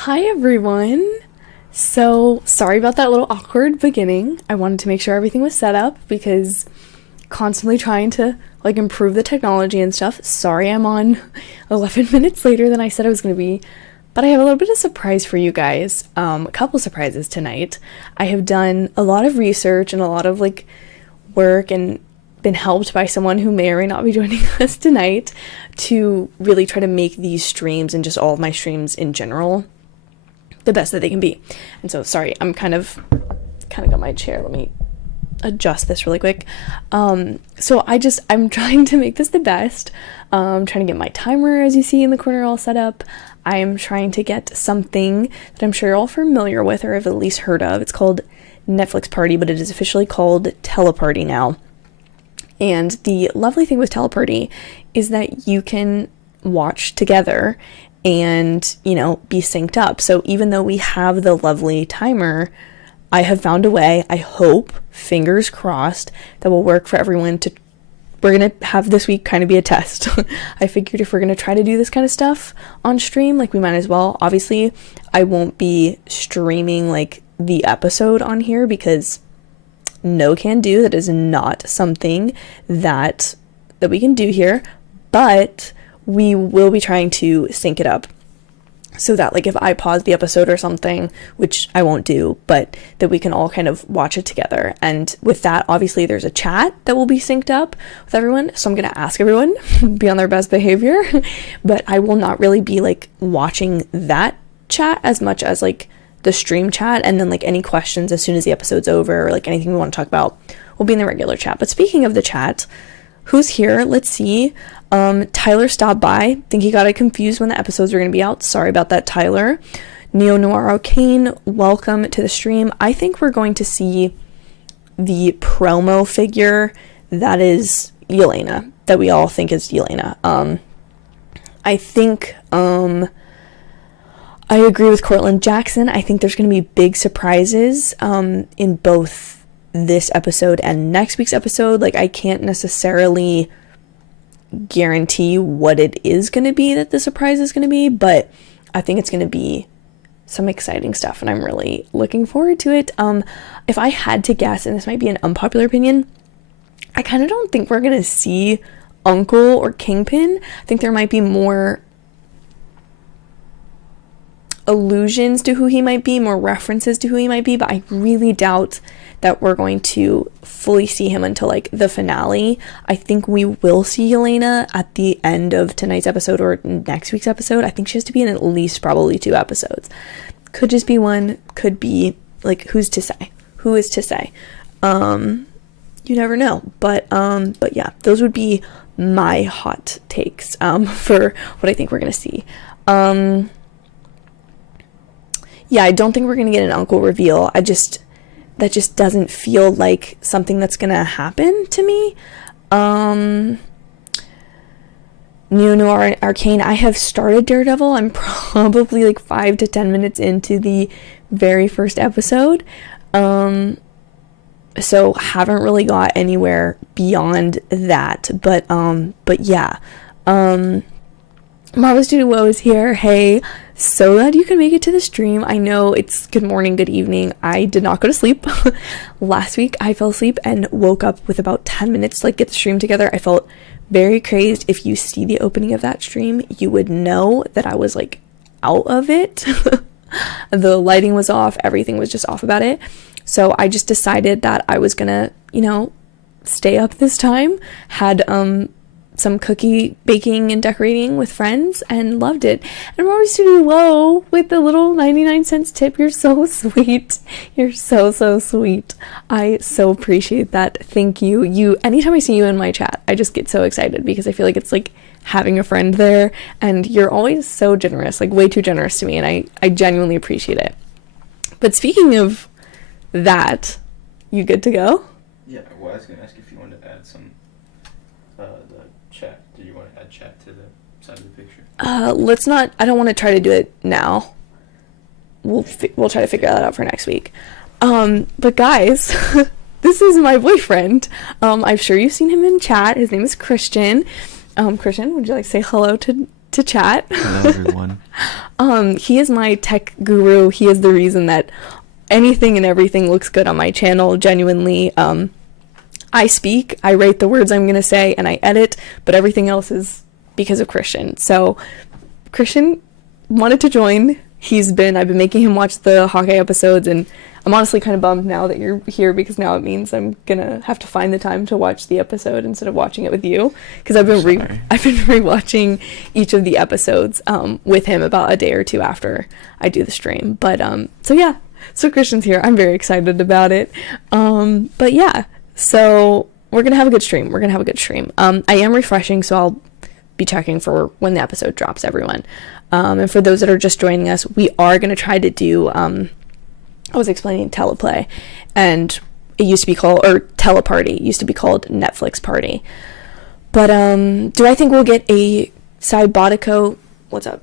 Hi everyone! So, sorry about that little awkward beginning. I wanted to make sure everything was set up because constantly trying to improve the technology and stuff. Sorry I'm on 11 minutes later than I said I was going to be, but I have a little bit of surprise for you guys. A couple surprises tonight. I have done a lot of research and a lot of work and been helped by someone who may or may not be joining us tonight to really try to make these streams and just all of my streams in general the best that they can be. And so sorry, I'm kind of got my chair. Let me adjust this really quick. So I'm trying to make this the best. I'm trying to get my timer, as you see in the corner, all set up. I am trying to get something that I'm sure you're all familiar with or have at least heard of. It's called Netflix Party, but it is officially called Teleparty now. And the lovely thing with Teleparty is that you can watch together and, be synced up. So even though we have the lovely timer, I have found a way, I hope, fingers crossed, that will work for everyone we're going to have this week kind of be a test. I figured if we're going to try to do this kind of stuff on stream, we might as well. Obviously, I won't be streaming the episode on here because no can do. That is not something that we can do here, but we will be trying to sync it up so that if I pause the episode or something, which I won't do, but that we can all kind of watch it together. And with that, obviously there's a chat that will be synced up with everyone. So I'm going to ask everyone be on their best behavior, but I will not really be watching that chat as much as the stream chat, and then any questions as soon as the episode's over or anything we want to talk about will be in the regular chat. But speaking of the chat, who's here? Let's see. Tyler stopped by. I think he got it confused when the episodes were going to be out. Sorry about that, Tyler. Neo Noir Arcane, welcome to the stream. I think we're going to see the promo figure that is Yelena, that we all think is Yelena. I think I agree with Cortland Jackson. I think there's going to be big surprises in both this episode and next week's episode. I can't necessarily guarantee what it is going to be that the surprise is going to be, but I think it's going to be some exciting stuff, and I'm really looking forward to it. If I had to guess, and this might be an unpopular opinion, I kind of don't think we're going to see Uncle or Kingpin. I think there might be more allusions to who he might be, more references to who he might be, but I really doubt that we're going to fully see him until the finale. I think we will see Yelena at the end of tonight's episode or next week's episode. I think she has to be in at least probably 2 episodes. Could just be 1, could be who's to say? Who is to say? You never know. But yeah, those would be my hot takes for what I think we're gonna see. Yeah, I don't think we're going to get an uncle reveal. That just doesn't feel like something that's going to happen to me. Neo Noir Arcane, I have started Daredevil. I'm probably 5 to 10 minutes into the very first episode. So haven't really got anywhere beyond that. But yeah. Marvelous Duo is here. Hey. So glad you can make it to the stream. I know it's good morning, good evening. I did not go to sleep. Last week I fell asleep and woke up with about 10 minutes to get the stream together. I felt very crazed. If you see the opening of that stream, you would know that I was out of it. The lighting was off. Everything was just off about it. So I just decided that I was gonna, stay up this time. Had some cookie baking and decorating with friends and loved it. And Rory Studio Low with the little 99 cents tip. You're so sweet. You're so sweet. I so appreciate that. Thank you. Anytime I see you in my chat, I just get so excited because I feel it's having a friend there, and you're always so generous, way too generous to me, and I genuinely appreciate it. But speaking of that, you good to go? Yeah, well, I was going to ask if you wanted to add some the chat. Did you want to add chat to the side of the picture? Let's not. I don't want to try to do it now. We'll try to figure that out for next week. But guys, this is my boyfriend. I'm sure you've seen him in chat. His name is Christian. Christian, would you like to say hello to to chat. Hello, everyone. He is my tech guru. He is the reason that anything and everything looks good on my channel. Genuinely, I speak, I write the words I'm gonna say, and I edit, but everything else is because of Christian. So Christian wanted to join. I've been making him watch the Hawkeye episodes, and I'm honestly kind of bummed now that you're here, because now it means I'm gonna have to find the time to watch the episode instead of watching it with you, because I've been rewatching each of the episodes with him about a day or two after I do the stream. But so Christian's here. I'm very excited about it. But yeah, so we're gonna have a good stream. I am refreshing, so I'll be checking for when the episode drops, everyone. And for those that are just joining us, we are going to try to do, I was explaining teleplay, and it used to be called, or teleparty, used to be called Netflix Party. But do I think we'll get a Cybotico? What's up?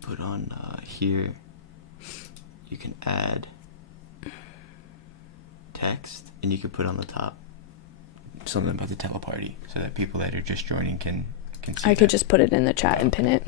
Put on here, you can add text, and you can put on the top something about the teleparty, so that people that are just joining can see I could just put it in the chat and pin it.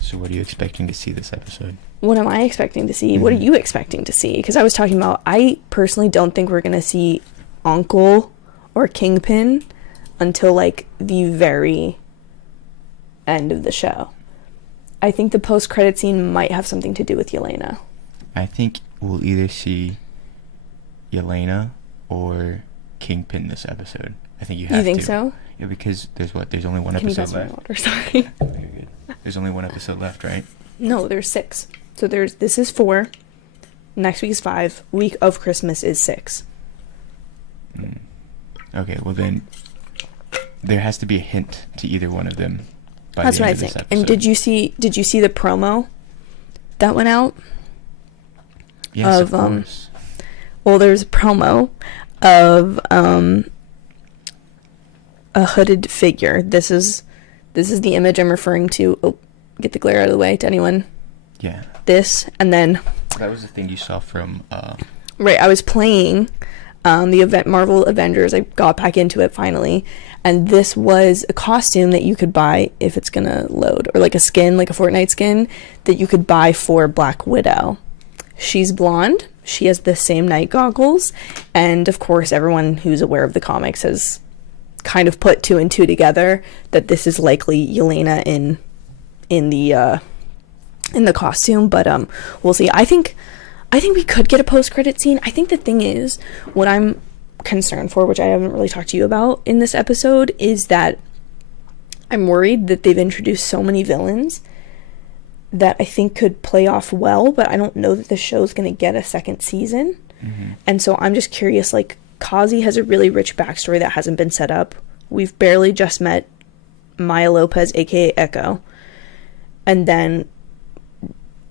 So what are you expecting to see this episode? What am I expecting to see? What are you expecting to see? Because I was talking about, I personally don't think we're going to see Uncle or Kingpin until like the very end of the show. I think the post-credit scene might have something to do with Yelena. I think we'll either see Yelena or Kingpin this episode. I think you have to. You think so? Yeah, because there's only one Can episode you left. Water? Sorry. You're good. There's only one episode left, right? No, there's 6. So this is 4. Next week is 5. Week of Christmas is 6. Okay, well then there has to be a hint to either one of them by That's the what I end of this think. episode. And did you see the promo that went out? Yes, of course. Well, there's a promo of a hooded figure. This is the image I'm referring to. Oh, get the glare out of the way to anyone. Yeah. This, and then That was the thing you saw from right, I was playing the event Marvel Avengers. I got back into it finally, and this was a costume that you could buy if it's gonna load, or like a skin, like a Fortnite skin that you could buy for Black Widow. She's blonde. She has the same night goggles, and of course everyone who's aware of the comics has kind of put 2 and 2 together that this is likely Yelena in the costume. But we'll see. I think we could get a post-credit scene. I think the thing is, what I'm concerned for, which I haven't really talked to you about in this episode, is that I'm worried that they've introduced so many villains that I think could play off well, but I don't know that the show's going to get a second season. Mm-hmm. And so I'm just curious, like, Kazi has a really rich backstory that hasn't been set up. We've barely just met Maya Lopez, aka Echo. And then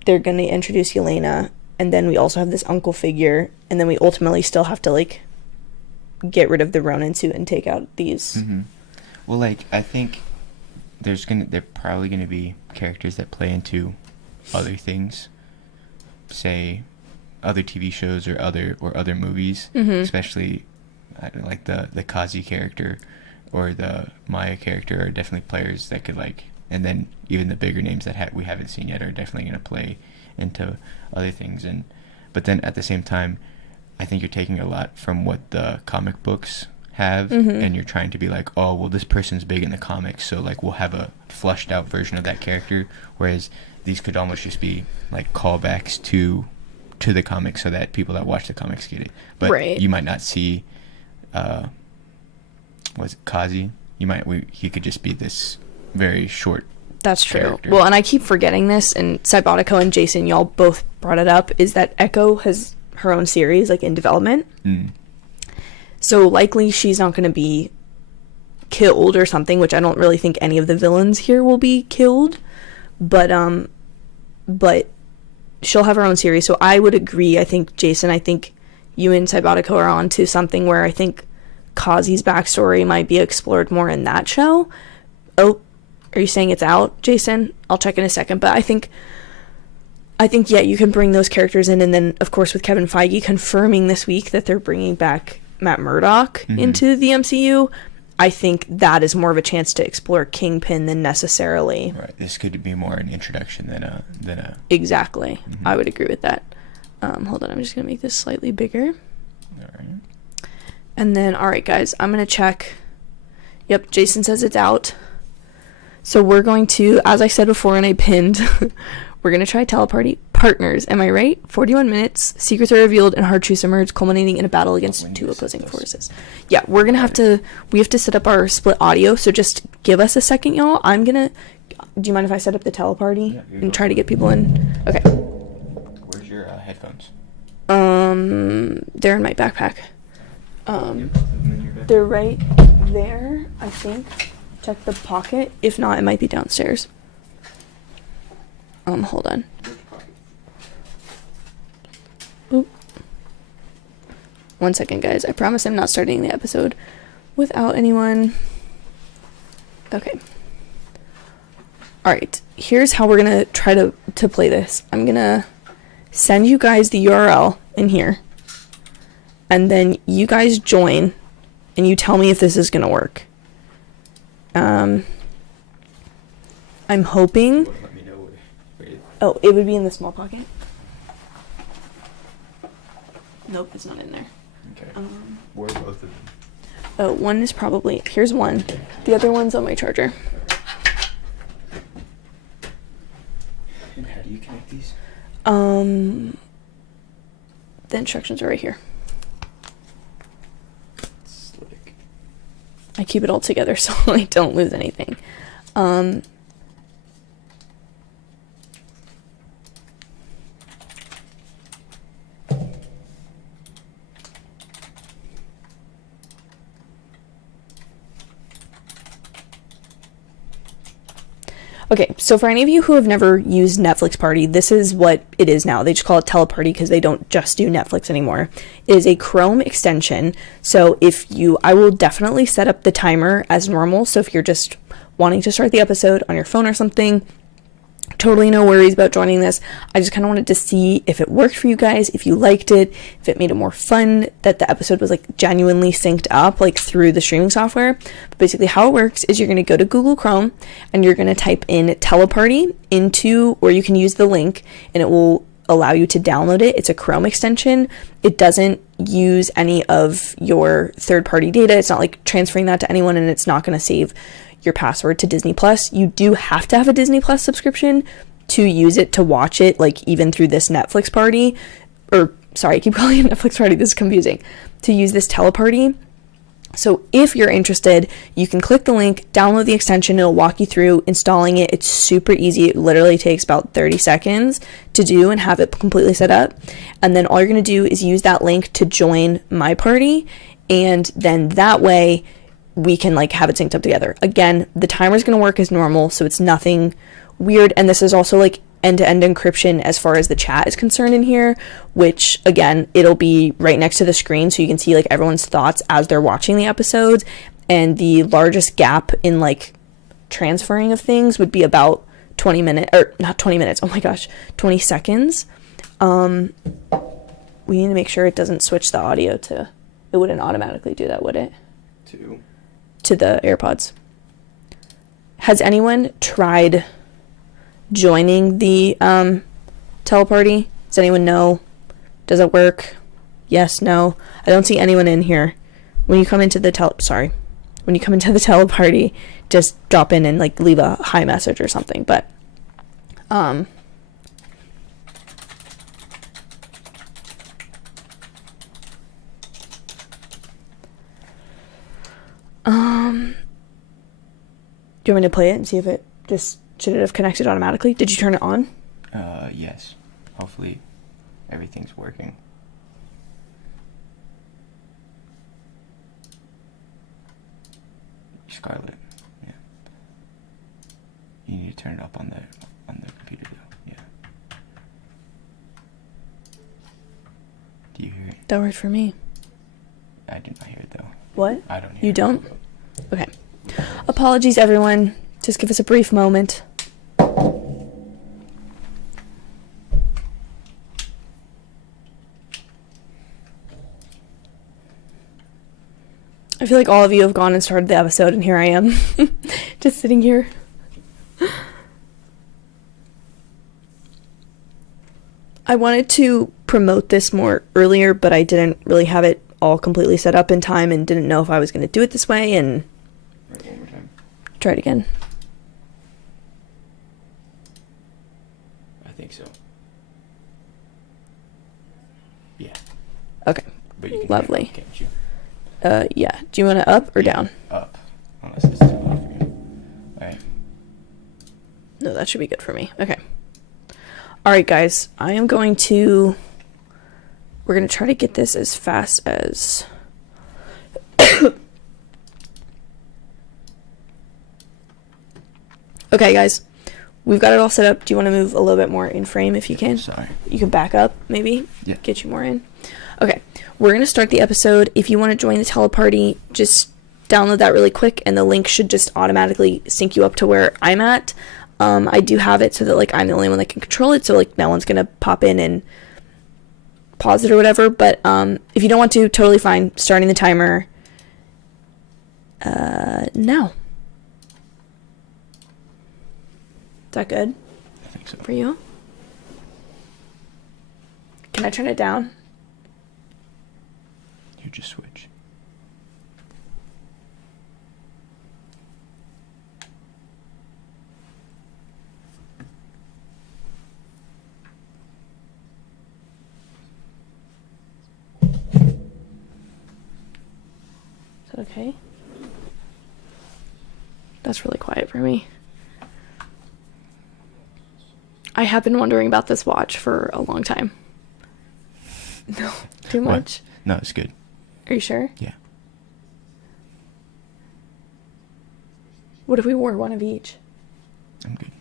they're going to introduce Yelena, and then we also have this uncle figure, and then we ultimately still have to, like, get rid of the Ronin suit and take out these. Mm-hmm. Well, like, I think they're probably gonna be characters that play into other things, say other TV shows or other movies, especially I don't know, like the Kazi character or the Maya character are definitely players that could, like, and then even the bigger names that we haven't seen yet are definitely gonna play into other things. But then at the same time, I think you're taking a lot from what the comic books have, and you're trying to be like, oh, well, this person's big in the comics, so like we'll have a flushed out version of that character, whereas these could almost just be like callbacks to the comics, so that people that watch the comics get it. But right. You might not see was it Kazi? He could just be this very short. That's true. Character. Well, and I keep forgetting this, and Cybotico and Jason, y'all both brought it up, is that Echo has her own series, like, in development. So likely she's not going to be killed or something, which I don't really think any of the villains here will be killed. But she'll have her own series. So I would agree. I think, Jason, you and Cybotico are on to something where I think Kazi's backstory might be explored more in that show. Oh, are you saying it's out, Jason? I'll check in a second. But I think I think, yeah, you can bring those characters in, and then, of course, with Kevin Feige confirming this week that they're bringing back Matt Murdock into the MCU, I think that is more of a chance to explore Kingpin than necessarily... Right, this could be more an introduction than a... Exactly. I would agree with that. Hold on, I'm just going to make this slightly bigger. All right. And then, all right, guys, I'm going to check. Yep, Jason says it's out. So we're going to, as I said before and I pinned, we're going to try Teleparty Partners. Am I right? 41 minutes, secrets are revealed, and hard truths emerge, culminating in a battle against two opposing forces. Yeah, we're going to have to, we have to set up our split audio, so just give us a second, y'all. I'm going to, do you mind if I set up the Teleparty and try to get people in? Okay. Where's your headphones? They're in my backpack. They're right there, I think. Check the pocket. If not, it might be downstairs. Hold on. Oop. 1 second, guys. I promise I'm not starting the episode without anyone. Okay. Alright. Here's how we're gonna try to play this. I'm gonna send you guys the URL in here. And then you guys join, and you tell me if this is gonna work. I'm hoping. Let me know where Oh, it would be in the small pocket. Nope, it's not in there. Okay. Where are both of them? Oh, one is probably, here's one. The other one's on my charger. And how do you connect these? The instructions are right here. Slick. I keep it all together so I don't lose anything. Okay, so for any of you who have never used Netflix Party, this is what it is now. They just call it Teleparty because they don't just do Netflix anymore. It is a Chrome extension. So I will definitely set up the timer as normal. So if you're just wanting to start the episode on your phone or something, totally no worries about joining this. I just kind of wanted to see if it worked for you guys, if you liked it, if it made it more fun, that the episode was like genuinely synced up like through the streaming software. But basically how it works is you're going to go to Google Chrome and you're going to type in Teleparty or you can use the link and it will allow you to download it. It's a Chrome extension. It doesn't use any of your third-party data. It's not like transferring that to anyone, and it's not going to save your password to Disney Plus. You do have to have a Disney Plus subscription to use it, to watch it, like even through this Netflix Party, or sorry, I keep calling it Netflix Party, this is confusing, to use this Teleparty. So if you're interested, you can click the link, download the extension, it'll walk you through installing it. It's super easy. It literally takes about 30 seconds to do and have it completely set up. And then all you're going to do is use that link to join my party, and then that way we can like have it synced up together. Again, the timer is going to work as normal, so it's nothing weird. And this is also like end-to-end encryption as far as the chat is concerned in here, which again, it'll be right next to the screen so you can see like everyone's thoughts as they're watching the episodes. And the largest gap in like transferring of things would be about 20 minutes, or not 20 minutes, oh my gosh, 20 seconds. We need to make sure it doesn't switch the audio to, it wouldn't automatically do that, would it? To the AirPods. Has anyone tried joining the Teleparty? Does anyone know? Does it work? Yes, no. I don't see anyone in here. When you come into the Teleparty, just drop in and like leave a hi message or something. But do you want me to play it and see if it just, should it have connected automatically? Did you turn it on? Yes. Hopefully everything's working. Scarlet. Yeah. You need to turn it up on the computer though. Yeah. Do you hear it? That worked for me. I do not hear it though. What? I don't hear You it. don't? Okay. Apologies, everyone. Just give us a brief moment. feel like all of you have gone and started the episode, and here I am, just sitting here. I wanted to promote this more earlier, but I didn't really have it all completely set up in time and didn't know if I was going to do it this way, and Right, one more time. try it again. I think so. Yeah. Okay, But you can lovely. Can't you? Yeah. Do you want to up or down? Up. Unless it's too low for you. Alright. No, that should be good for me. Okay. Alright, guys. I am going to... We're going to try to get this as fast as... Okay, guys. We've got it all set up. Do you want to move a little bit more in frame if you can? Sorry. You can back up, maybe? Yeah. Get you more in. Okay. We're going to start the episode. If you want to join the teleparty, just download that really quick, and the link should just automatically sync you up to where I'm at. I do have it so that, like, I'm the only one that can control it, so, like, no one's going to pop in and pause it or whatever. But if you don't want to, totally fine. Starting the timer now. Is that good I think so. for you? Can I turn it down? You just switch. Is that okay? That's really quiet for me. I have been wondering about this watch for a long time. No, too What? much? No, it's good. Are you sure? Yeah. What if we wore one of each? I'm good.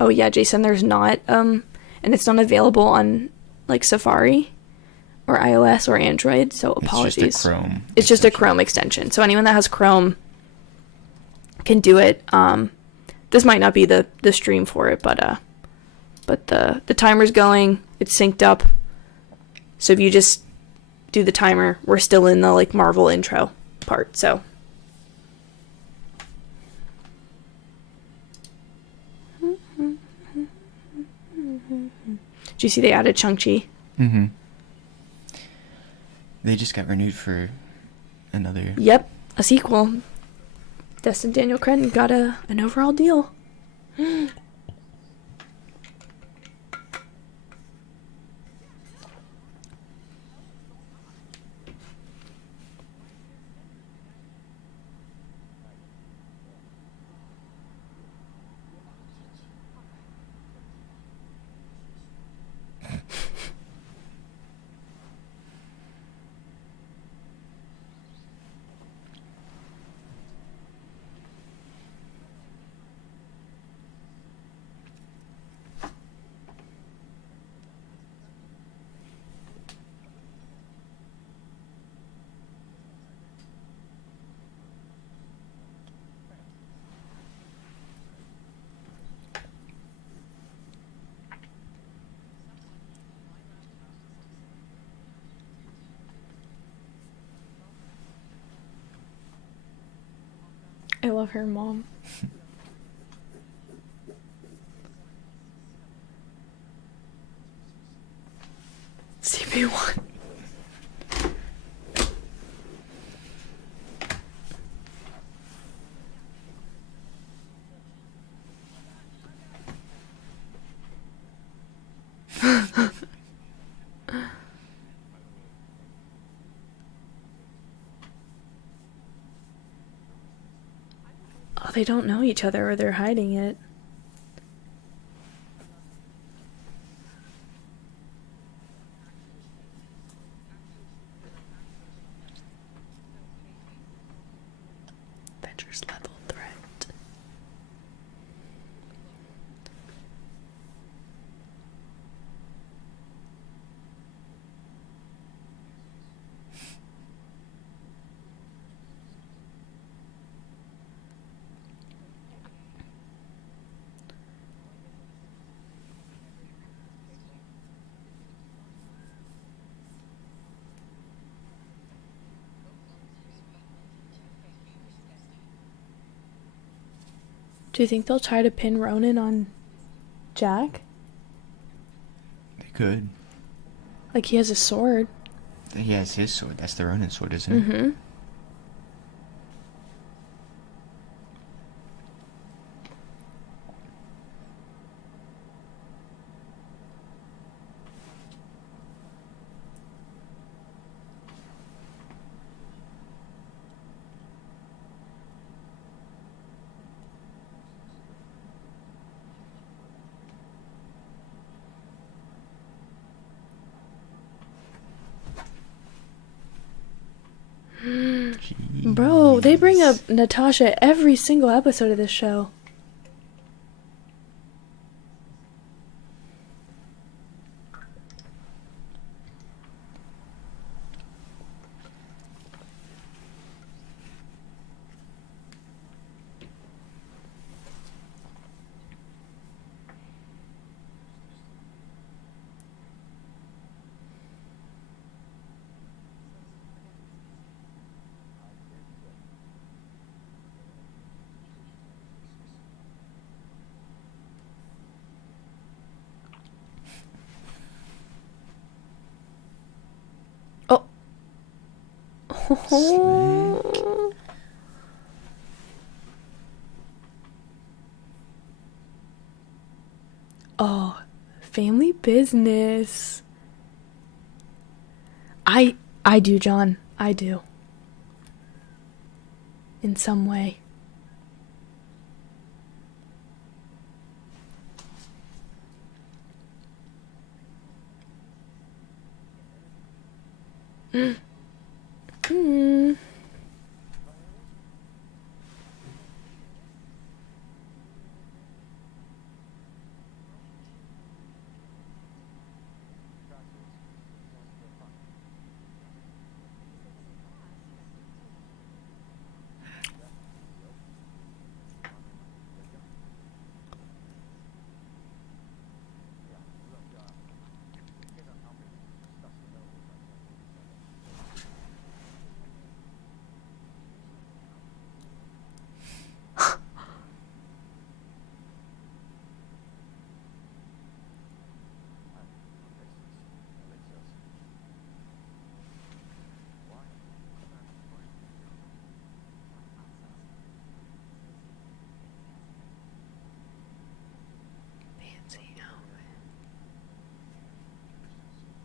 Oh yeah, Jason, there's not, and it's not available on, like, Safari or iOS or Android, so apologies. It's just a Chrome. It's just a Chrome extension. So anyone that has Chrome can do it. This might not be the stream for it, but the timer's going. It's synced up. So if you just do the timer, we're still in the, like, Marvel intro part. So do you see they added Shang-Chi? Mm-hmm. They just got renewed for another. Yep, a sequel. Destin Daniel Cretton got an overall deal. I love her mom. CP1. Oh, they don't know each other or they're hiding it. Avengers level threat. Do you think they'll try to pin Ronan on Jack? They could. Like, he has a sword. He has his sword. That's the Ronin sword, isn't it? Mm-hmm. Bro, they bring up Natasha every single episode of this show. Oh. Oh, family business. I do, John. I do. In some way. Mm.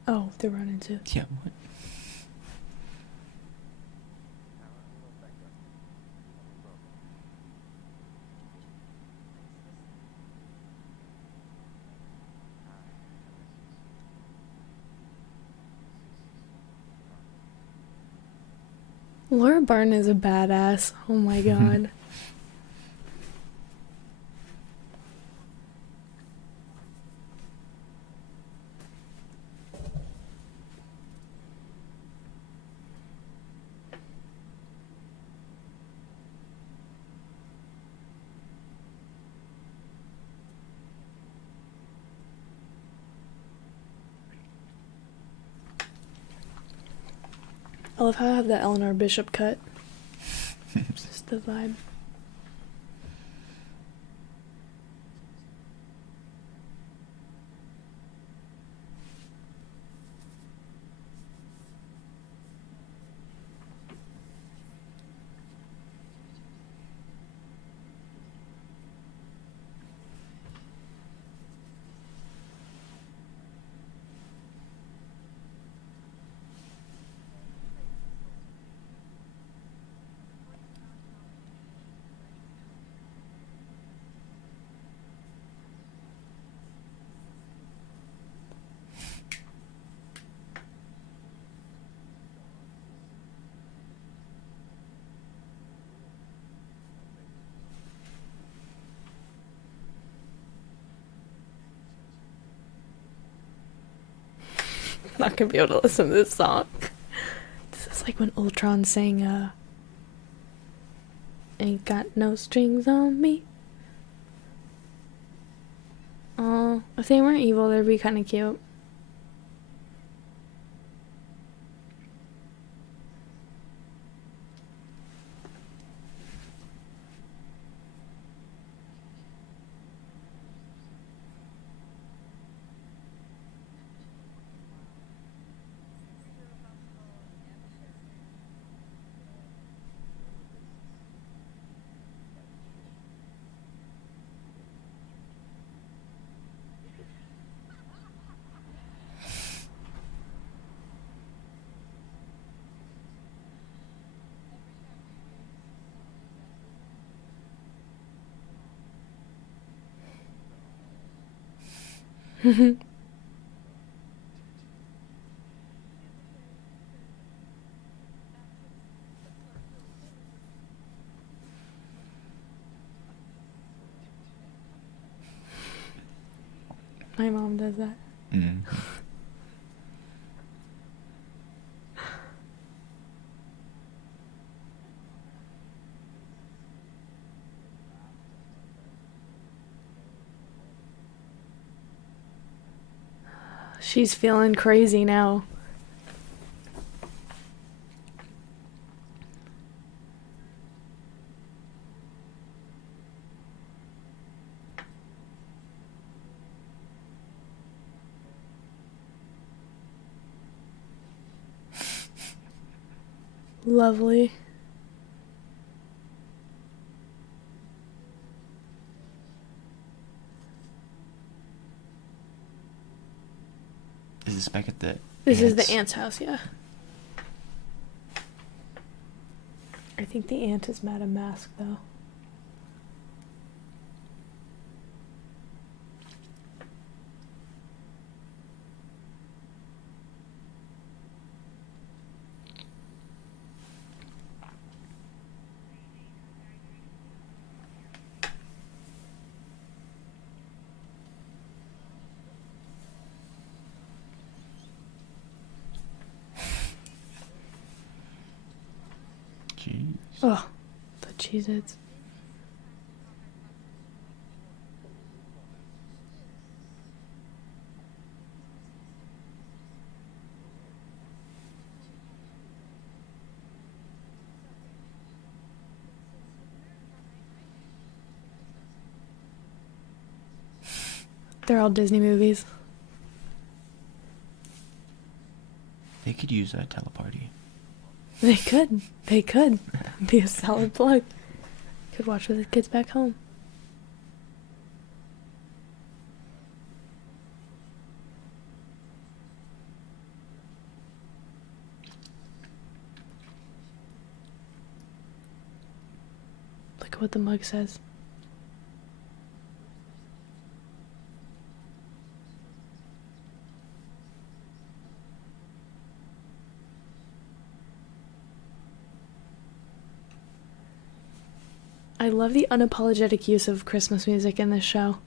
Oh, they're running too. Yeah, what? Laura Barton is a badass. Oh my god. I love how I have the Eleanor Bishop cut. Just the vibe. Not gonna be able to listen to this song. This is like when Ultron sang Ain't Got No Strings on Me. Oh, if they weren't evil, they'd be kind of cute. My mom does that. Mm. She's feeling crazy now. Lovely. Is this back at the This is aunt's? the aunt's house, yeah. I think the aunt is Madame Mask, though. Jeez. Oh, the Cheez-Its. They're all Disney movies. They could use a teleparty. They could. They could. Be a solid plug. Could watch with the kids back home. Look at what the mug says. I love the unapologetic use of Christmas music in this show.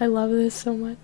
I love this so much.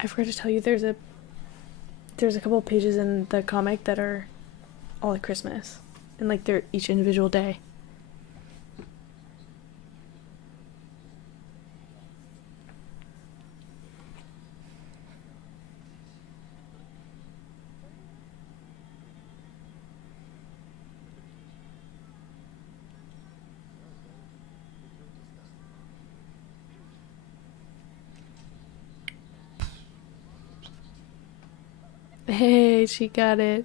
I forgot to tell you there's a couple pages in the comic that are all at Christmas. And like they're each individual day. Hey, she got it.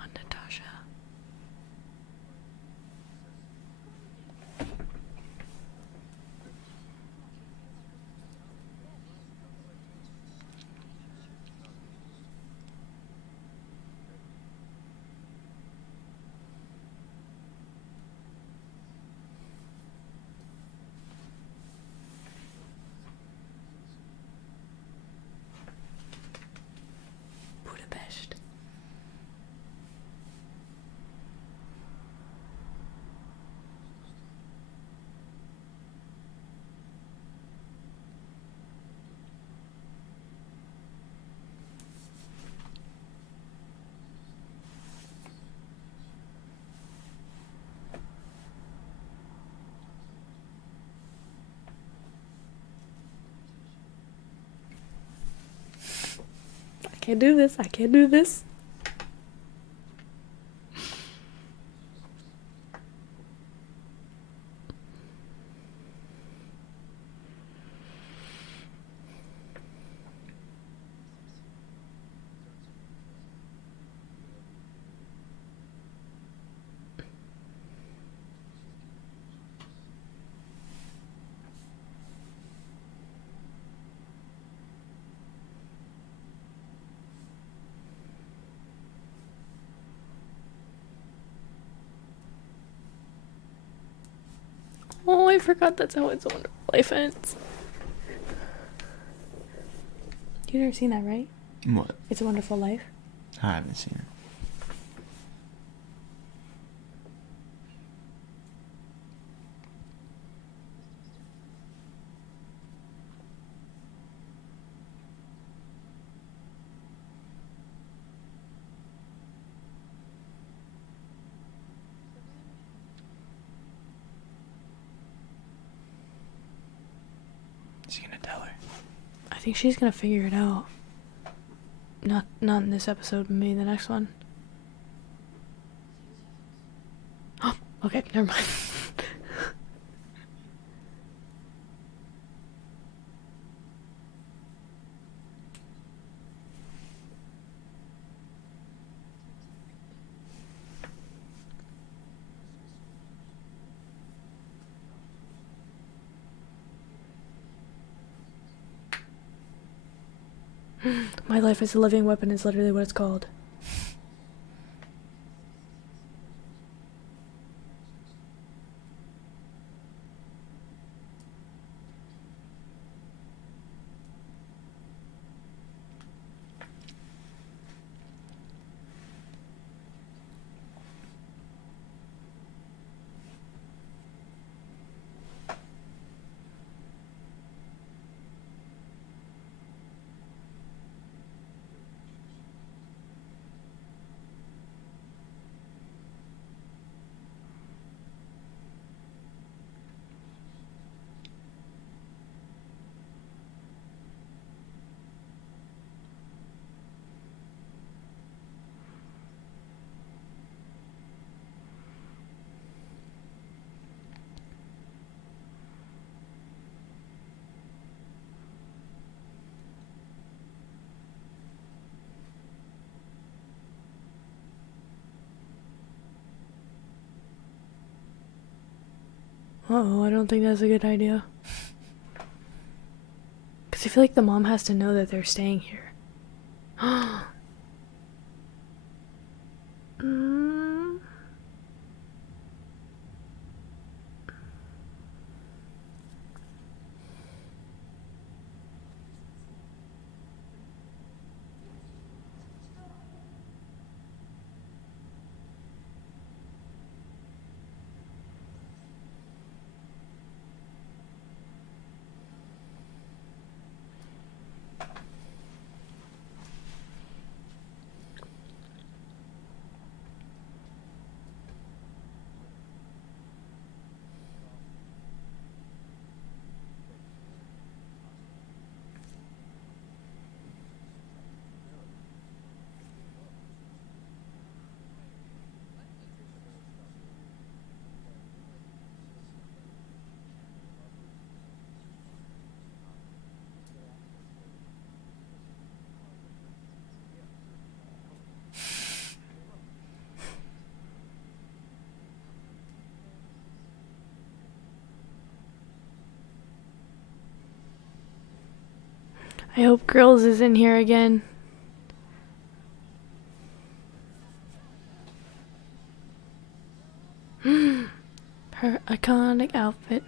On Natasha. Budapest. I can't do this. I can't do this. Oh, I forgot that's how It's a Wonderful Life ends. You've never seen that, right? What? It's a Wonderful Life. I haven't seen it. Is he gonna tell her? I think she's gonna figure it out. Not in this episode, maybe the next one. Oh, okay, never mind. My life as a living weapon is literally what it's called. Oh, I don't think that's a good idea. Because I feel like the mom has to know that they're staying here. Mm. I hope Grills is in here again. Her iconic outfit.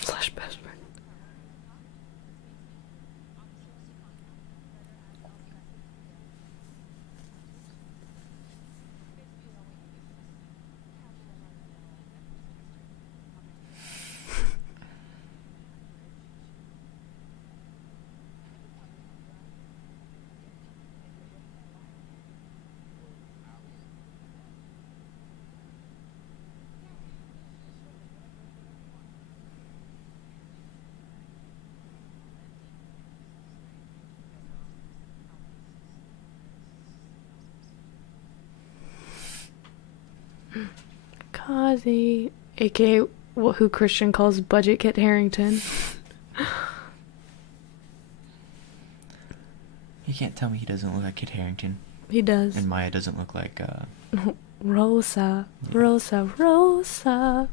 Slash best friend. Kazi, aka who Christian calls Budget Kit Harrington. You can't tell me he doesn't look like Kit Harington. He does. And Maya doesn't look like, Rosa, Yeah. Rosa, Rosa.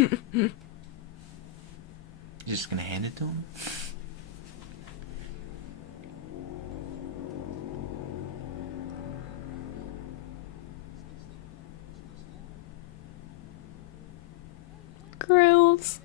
You're just gonna hand it to him? Grills.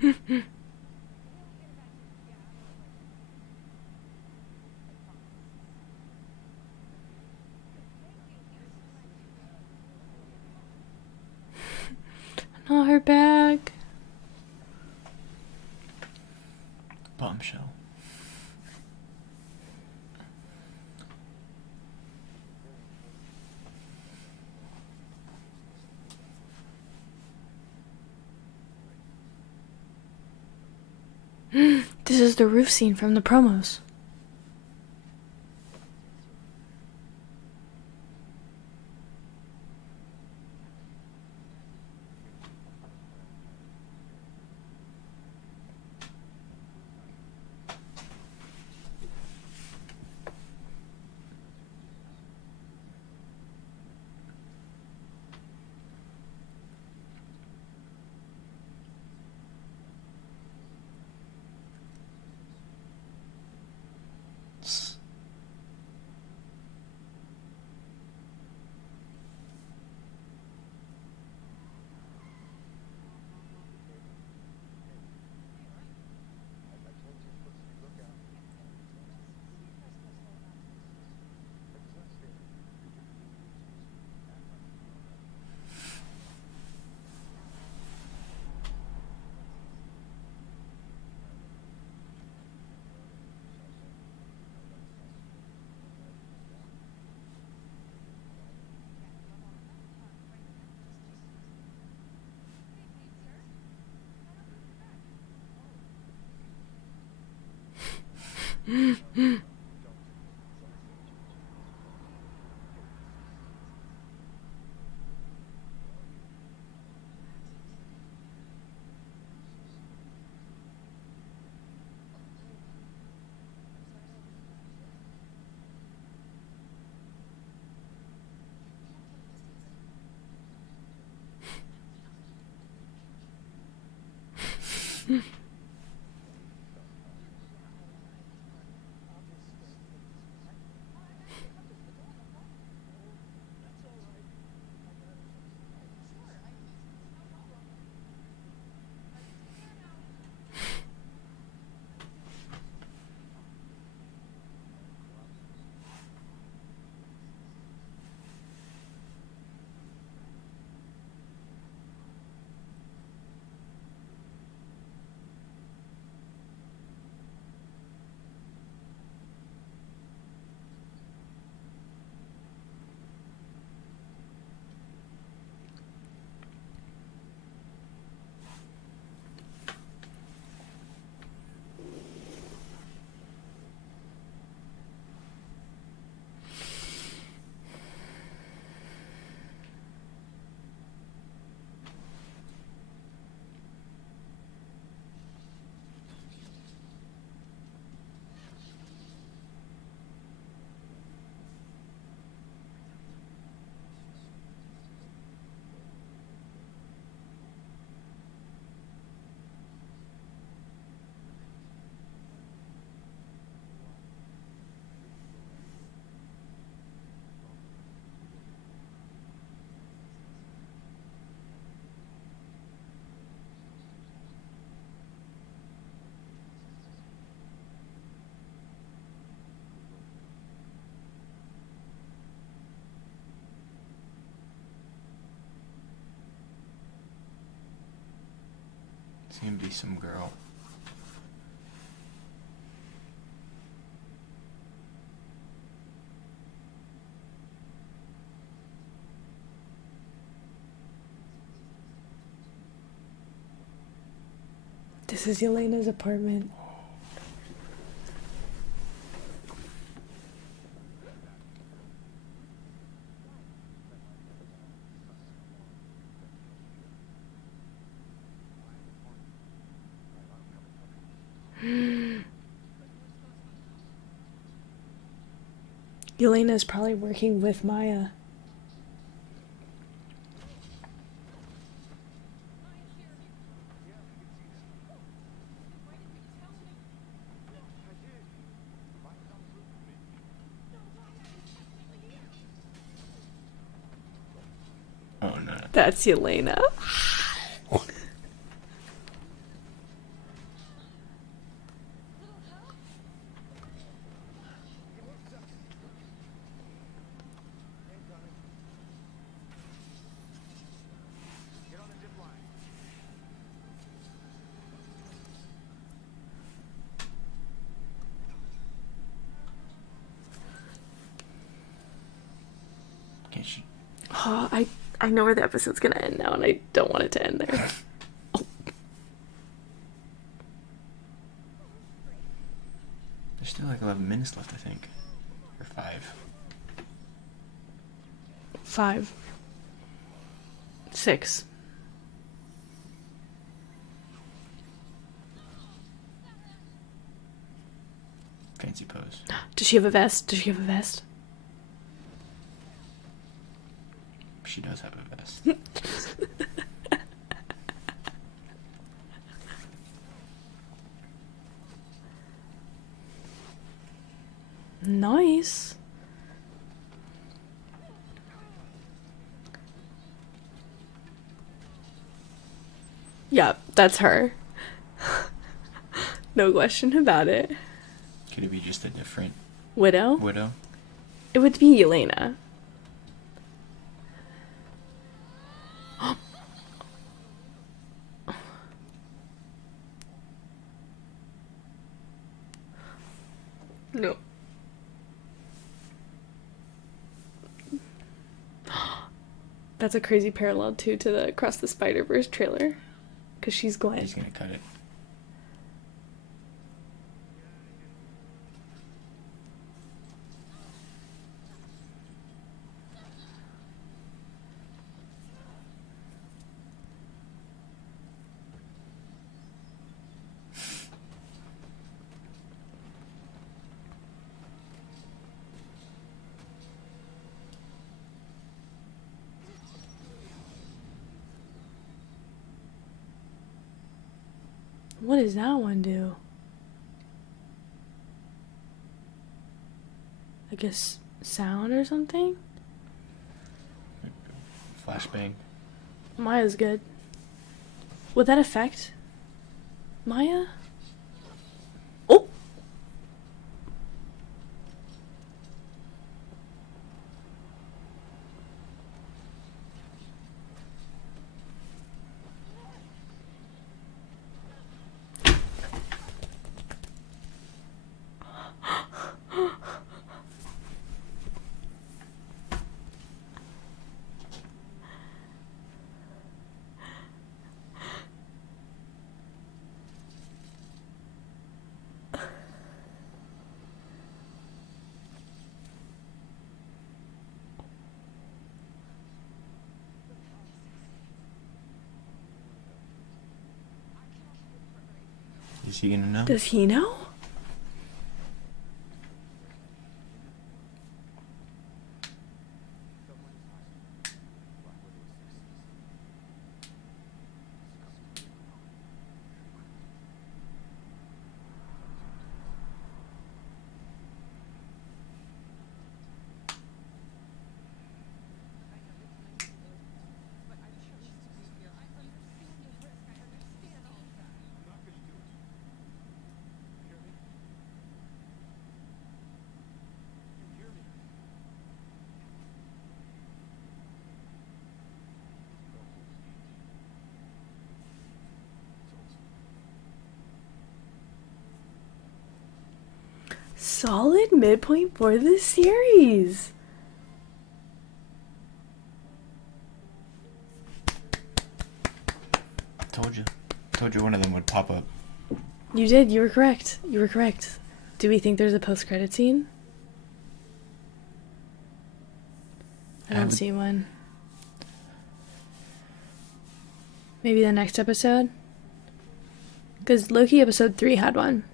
Not her bag. Bombshell. This is the roof scene from the promos. It's gonna be some girl. This is Yelena's apartment. Yelena's probably working with Maya. Oh no. That's Yelena. And she, Oh, I know where the episode's gonna end now, and I don't want it to end there. Oh. there's still like 11 minutes left, I think. Or 5. 5. 6. Fancy pose. Does she have a vest? Does she have a vest? She does have a vest. Nice. Yeah, that's her. No question about it. Could it be just a different Widow? widow? It would be Elena. No. That's a crazy parallel too to the Across the Spider-Verse trailer, because she's Gwen. He's gonna cut it. What does that one do? I guess sound or something? Flashbang. Maya's good. Would that affect Maya? Oh! Is he gonna know? Does he know? Solid midpoint for the series. Told you one of them would pop up. You did. You were correct. You were correct. Do we think there's a post-credit scene? I don't see one. Maybe the next episode? Because Loki episode 3 had one.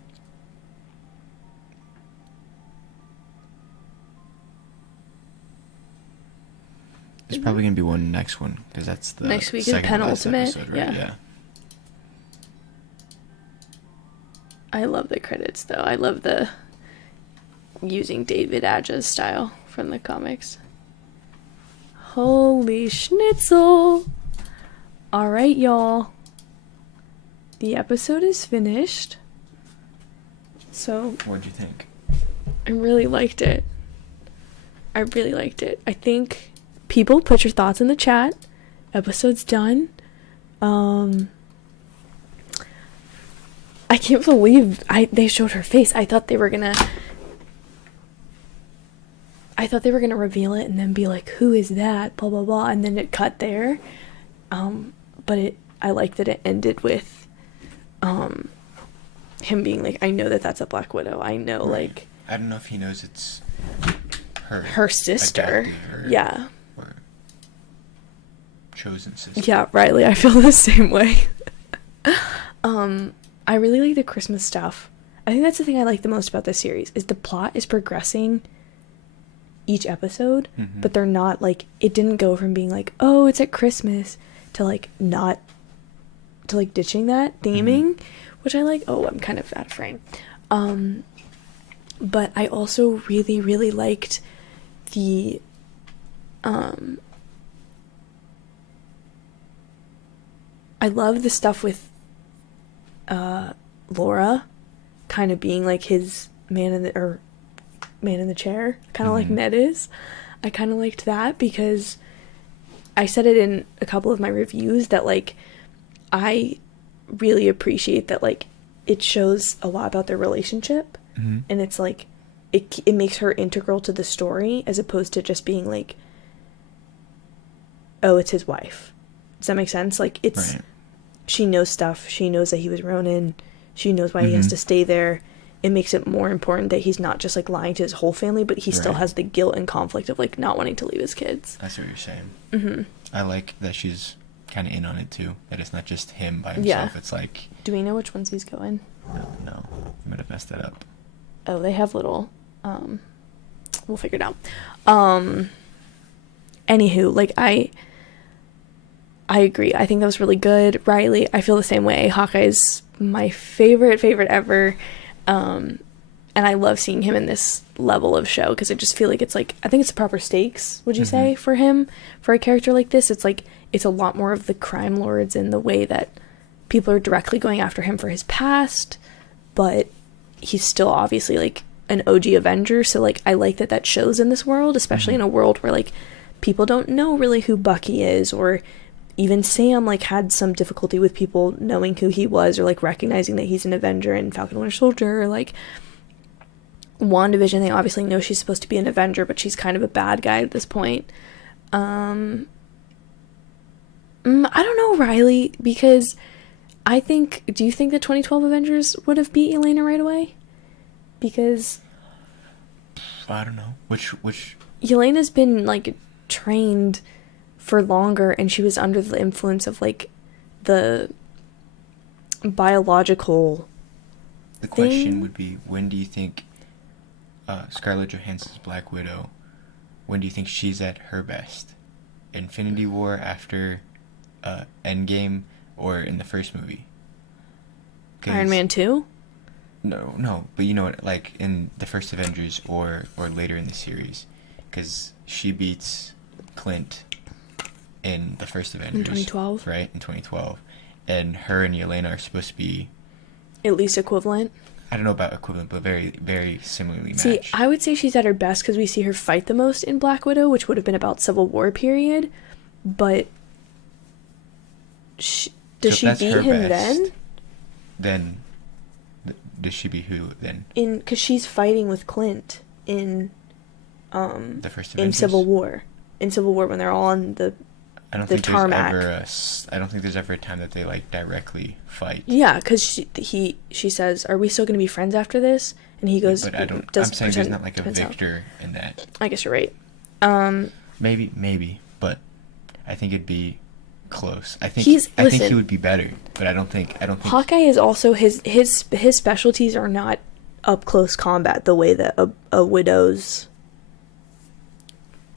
There's probably gonna be one next one because that's the Next week is second to last penultimate, episode, right? yeah. I love the credits though. I love the using David Aja's style from the comics. Holy schnitzel! Alright, y'all. The episode is finished. So, What'd you think? I really liked it. I really liked it. I think people put your thoughts in the chat. Episode's done. I can't believe they showed her face. I thought they were gonna I thought they were gonna reveal it and then be like, who is that, blah blah blah, and then it cut there. But I like that it ended with him being like, I know that that's a Black Widow. I know, right. Like, I don't know if he knows it's her sister. Yeah. Or chosen sister. Yeah, Riley, I feel the same way. I really like the Christmas stuff. I think that's the thing I like the most about this series, is the plot is progressing each episode, but they're not, like, it didn't go from being like, oh, it's at Christmas, to, like, not, to, like, ditching that theming, which I like. Oh, I'm kind of out of frame. But I also really, really liked the, I love the stuff with, Laura kind of being, like, his man in the chair, kind of like Ned is. I kind of liked that, because I said it in a couple of my reviews that, like, I really appreciate that, like, it shows a lot about their relationship, and it's like it makes her integral to the story, as opposed to just being like, oh, it's his wife. Does that make sense? Like, it's right. She knows stuff. She knows that he was Ronin. She knows why he has to stay there. It makes it more important that he's not just, like, lying to his whole family, but he still has the guilt and conflict of, like, not wanting to leave his kids. That's what you're saying. I like that she's kind of in on it, too. That it's not just him by himself. Yeah. It's like... Do we know which ones he's going? No. I'm going to mess that up. Oh, they have little... We'll figure it out. Anywho, like, I agree. I think that was really good. Riley, I feel the same way. Hawkeye's my favorite ever. And I love seeing him in this level of show, because I just feel like it's like, I think it's the proper stakes, would you say, for him, for a character like this. It's like, it's a lot more of the crime lords in the way that people are directly going after him for his past, but he's still obviously, like, an OG Avenger. So, like, I like that shows in this world, especially in a world where, like, people don't know really who Bucky is, or even Sam, like, had some difficulty with people knowing who he was, or, like, recognizing that he's an Avenger in Falcon Winter Soldier, or, like, WandaVision, they obviously know she's supposed to be an Avenger, but she's kind of a bad guy at this point. I don't know, Riley, because I think, do you think the 2012 Avengers would have beat Elena right away? Because I don't know. Which Yelena's been, like, trained for longer, and she was under the influence of, like, the biological The question would be, when do you think Scarlett Johansson's Black Widow, when do you think she's at her best? Infinity War, after Endgame, or in the first movie? Iron Man 2? No, but you know what, like, in the first Avengers, or later in the series, because she beats Clint in the first Avengers. In 2012? Right, in 2012. And her and Yelena are supposed to be... At least equivalent? I don't know about equivalent, but very, very similarly matched. See, I would say she's at her best because we see her fight the most in Black Widow, which would have been about Civil War period, but... does she beat him then? Then... Does she be who then? Because she's fighting with Clint in the first Avengers? In Civil War. In Civil War, when they're all on the tarmac. I don't think there's ever a time that they, like, directly fight. Yeah, because she says, "Are we still going to be friends after this?" And he goes, "But I'm saying there's not, like, a victor in that." I guess you're right. Maybe, but I think it'd be close. I think he would be better, but I don't think Hawkeye is also his specialties are not up close combat the way that a Widow's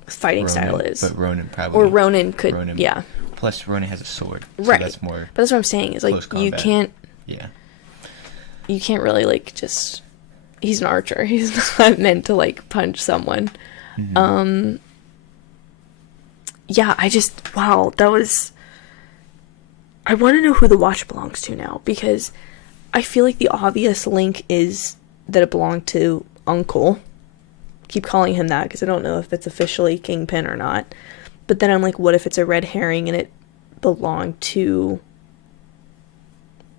fighting style is. But Ronin probably, yeah. Plus Ronin has a sword, so right? That's more. But that's what I'm saying is, like, you can't. Yeah. You can't really, like, just. He's an archer. He's not meant to, like, punch someone. Mm-hmm. Yeah, that was. I want to know who the watch belongs to now, because I feel like the obvious link is that it belonged to Uncle. Keep calling him that because I don't know if it's officially Kingpin or not. But then I'm like, what if it's a red herring and it belonged to...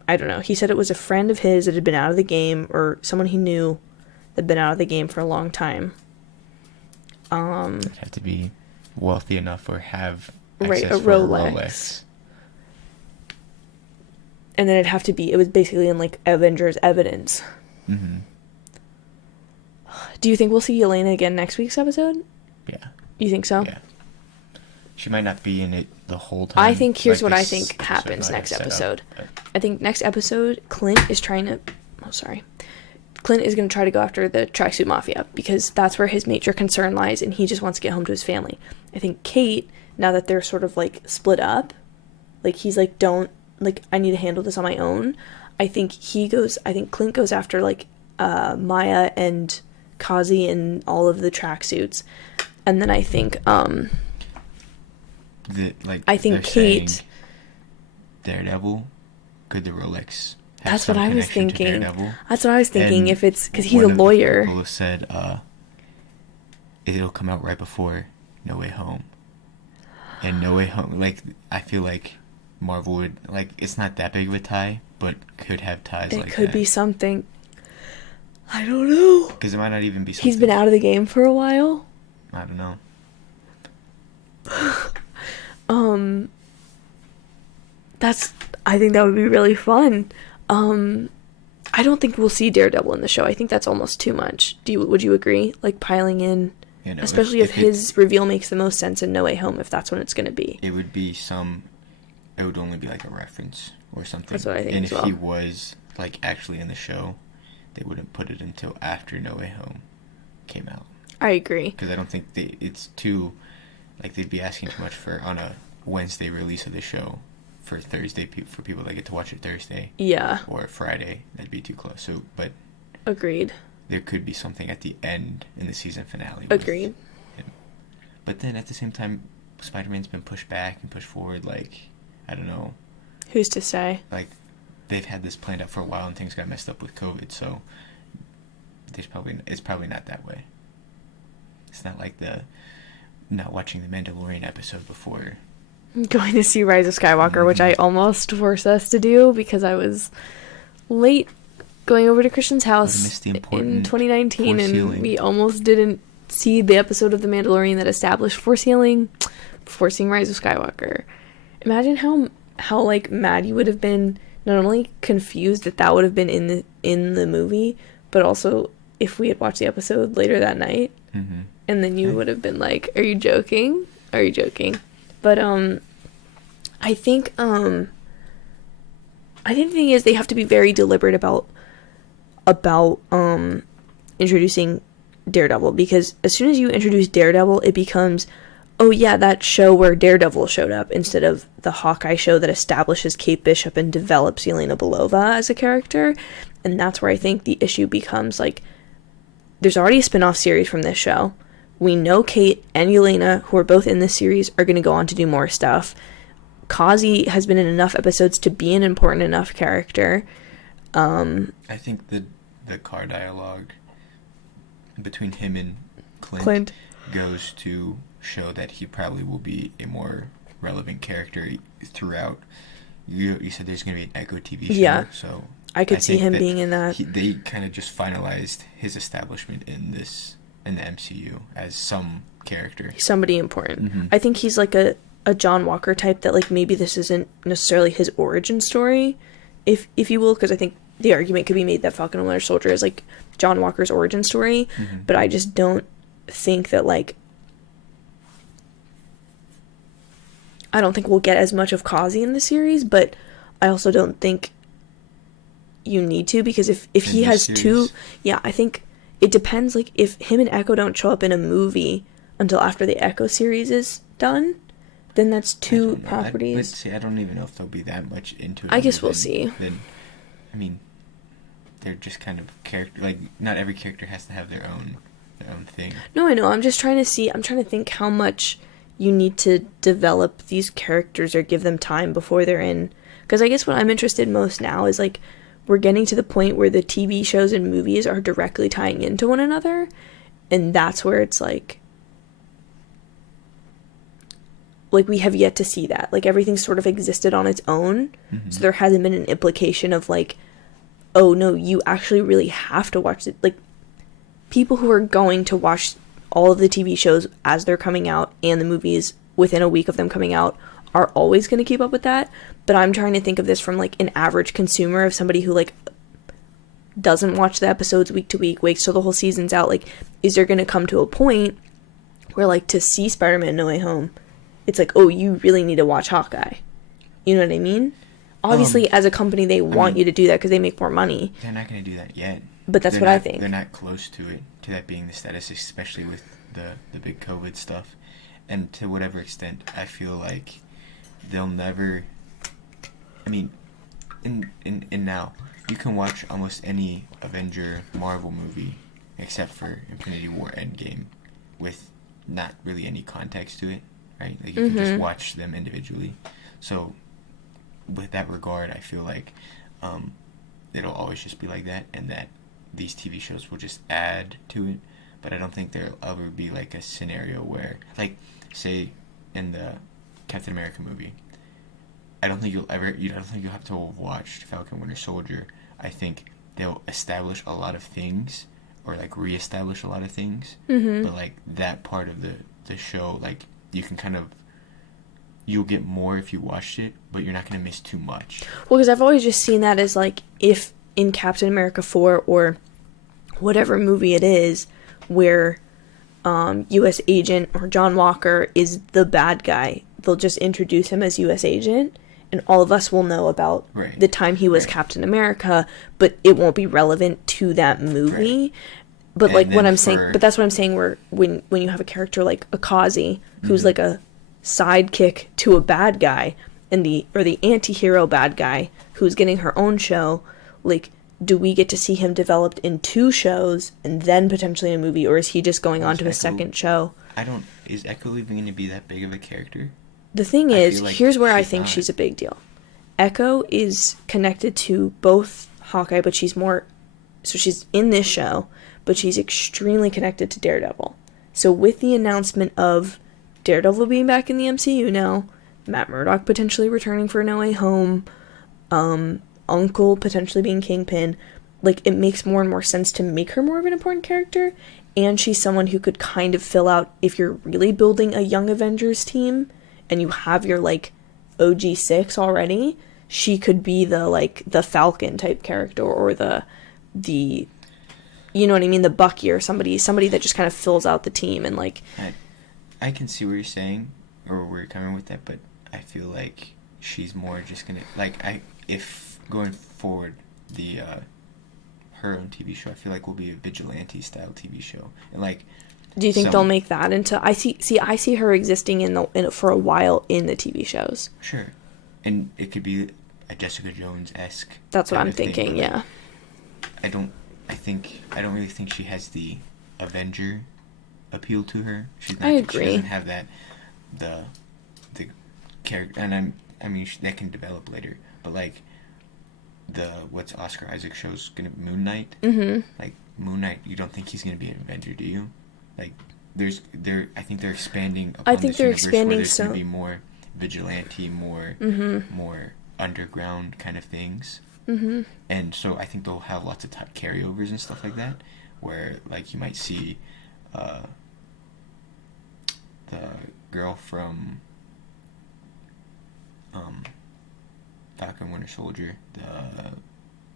I don't know. He said it was a friend of his that had been out of the game, or someone he knew that had been out of the game for a long time. They'd have to be wealthy enough or have Right, access a for Rolex. And then it was basically in, like, Avengers Evidence. Mm-hmm. Do you think we'll see Yelena again next week's episode? Yeah. You think so? Yeah. She might not be in it the whole time. I think here's like what I this think happens episode next set up, episode. but- I think next episode, Clint is trying to... Oh, sorry. Clint is going to try to go after the Tracksuit Mafia because that's where his major concern lies, and he just wants to get home to his family. I think Kate, now that they're sort of, like, split up, like, he's like, I need to handle this on my own. I think Clint goes after, like, Maya and Kazi and all of the tracksuits. And then I think, I think Kate... Daredevil, could the Rolex have That's some what I was connection to thinking. Daredevil? That's what I was thinking, And if it's... Because he's a one of the lawyer. people said it'll come out right before No Way Home. And No Way Home, like, I feel like Marvel would, like, it's not that big of a tie, but could have ties like that. It could be something. I don't know. Because it might not even be something. He's been out of the game for a while. I don't know. I think that would be really fun. I don't think we'll see Daredevil in the show. I think that's almost too much. Would you agree? Like, piling in, You know, especially if his reveal makes the most sense in No Way Home, if that's when it's going to be. It would be it would only be like a reference or something. That's what I think and as if well. he was, like, actually in the show, they wouldn't put it until after No Way Home came out. I agree. Because I don't think it's too, like, they'd be asking too much for on a Wednesday release of the show for Thursday, for people that get to watch it Thursday. Yeah. Or Friday. That'd be too close. So, but Agreed. there could be something at the end in the season finale. Agreed. But then at the same time, Spider-Man's been pushed back and pushed forward. Like, I don't know. Who's to say? Like, they've had this planned out for a while and things got messed up with COVID. So it's probably not that way. It's not like not watching the Mandalorian episode before. Going to see Rise of Skywalker, which I almost forced us to do because I was late going over to Christian's house Missed the in important 2019, Force and healing. we almost didn't see the episode of The Mandalorian that established Force healing before seeing Rise of Skywalker. Imagine how like mad you would have been, not only confused that would have been in the movie, but also if we had watched the episode later that night. Mm-hmm. And then you would have been like, are you joking? Are you joking? But, I think the thing is they have to be very deliberate about introducing Daredevil, because as soon as you introduce Daredevil, it becomes, oh yeah, that show where Daredevil showed up, instead of the Hawkeye show that establishes Kate Bishop and develops Yelena Belova as a character. And that's where I think the issue becomes, like, there's already a spin-off series from this show. We know Kate and Yelena, who are both in this series, are going to go on to do more stuff. Kazi has been in enough episodes to be an important enough character. I think the car dialogue between him and Clint goes to show that he probably will be a more relevant character throughout. You said there's going to be an Echo TV show, Yeah. so I could see think him being in that. They kind of just finalized his establishment in the MCU as some character. He's somebody important. Mm-hmm. I think he's like a John Walker type, that like maybe this isn't necessarily his origin story, if you will, because I think the argument could be made that Falcon and Winter Soldier is like John Walker's origin story, Mm-hmm. but I just don't think that, like, I don't think we'll get as much of Kazi in the series, but I also don't think you need to, because if he has two, yeah, I think it depends, like, if him and Echo don't show up in a movie until after the Echo series is done, then that's two properties. I don't even know if they'll be that much into it. I guess we'll see. Then, I mean, they're just kind of character. Like, not every character has to have their own thing. No, I know. I'm just trying to think how much you need to develop these characters or give them time before they're in. Because I guess what I'm interested most now is, like, we're getting to the point where the TV shows and movies are directly tying into one another, and that's where it's like we have yet to see that. Like, everything's sort of existed on its own, Mm-hmm. so there hasn't been an implication of, like, oh no, you actually really have to watch it. Like, people who are going to watch all of the TV shows as they're coming out and the movies within a week of them coming out are always going to keep up with that. But I'm trying to think of this from like an average consumer, of somebody who like doesn't watch the episodes week to week, waits till the whole season's out. Like, is there going to come to a point where, like, to see Spider-Man No Way Home, it's like, oh, you really need to watch Hawkeye. You know what I mean? Obviously, as a company, they want you to do that because they make more money. They're not going to do that yet. But that's what I think. They're not close to it, to that being the status, especially with the big COVID stuff. And to whatever extent, I feel like they'll never... I mean, in now, you can watch almost any Avenger Marvel movie, except for Infinity War Endgame, with not really any context to it, right? Like, you can just watch them individually. So, with that regard, I feel like it'll always just be like that, and that these TV shows will just add to it. But I don't think there'll ever be like a scenario where, like, say in the Captain America movie, I don't think you'll have to have watched Falcon Winter Soldier. I think they'll establish a lot of things, or like reestablish a lot of things. But like that part of the show, like, you can kind of, you'll get more if you watched it, but you're not going to miss too much. Well, because I've always just seen that as like, if in Captain America 4 or whatever movie it is, where U.S. Agent or John Walker is the bad guy, they'll just introduce him as U.S. Agent, and all of us will know about the time he was Captain America, but it won't be relevant to that movie. But and like what I'm saying, but that's what I'm saying, where when you have a character like Akazi, who's like a sidekick to a bad guy, and the anti-hero bad guy who's getting her own show, like, do we get to see him developed in 2 shows and then potentially a movie, or is he just going on to a second show? Is Echo even going to be that big of a character? The thing is, like, here's where I think she's a big deal. Echo is connected to both Hawkeye, but she's in this show, but she's extremely connected to Daredevil. So with the announcement of Daredevil being back in the MCU now, Matt Murdock potentially returning for No Way Home, Uncle potentially being Kingpin, like, it makes more and more sense to make her more of an important character, and she's someone who could kind of fill out, if you're really building a Young Avengers team, and you have your, like, OG 6 already, she could be the Falcon type character, or the you know what I mean, the Bucky, or somebody that just kind of fills out the team, and like... I can see what you're saying, or where you're coming with that, but I feel like she's more just gonna, like, if going forward, her own TV show, I feel like will be a vigilante style TV show, and like... Do you think they'll make that into... I see her existing in for a while in the TV shows. Sure. And it could be a Jessica Jones-esque... That's what I'm thinking, yeah. I don't really think she has the Avenger appeal to her. I agree. She doesn't have that, the character... And that can develop later. But like, what's Oscar Isaac's show's gonna be Moon Knight? Like, Moon Knight, you don't think he's gonna be an Avenger, do you? Like, I think they're expanding upon this universe where there's going to be more vigilante, more underground kind of things. And so I think they'll have lots of carryovers and stuff like that, where, like, you might see the girl from Falcon Winter Soldier,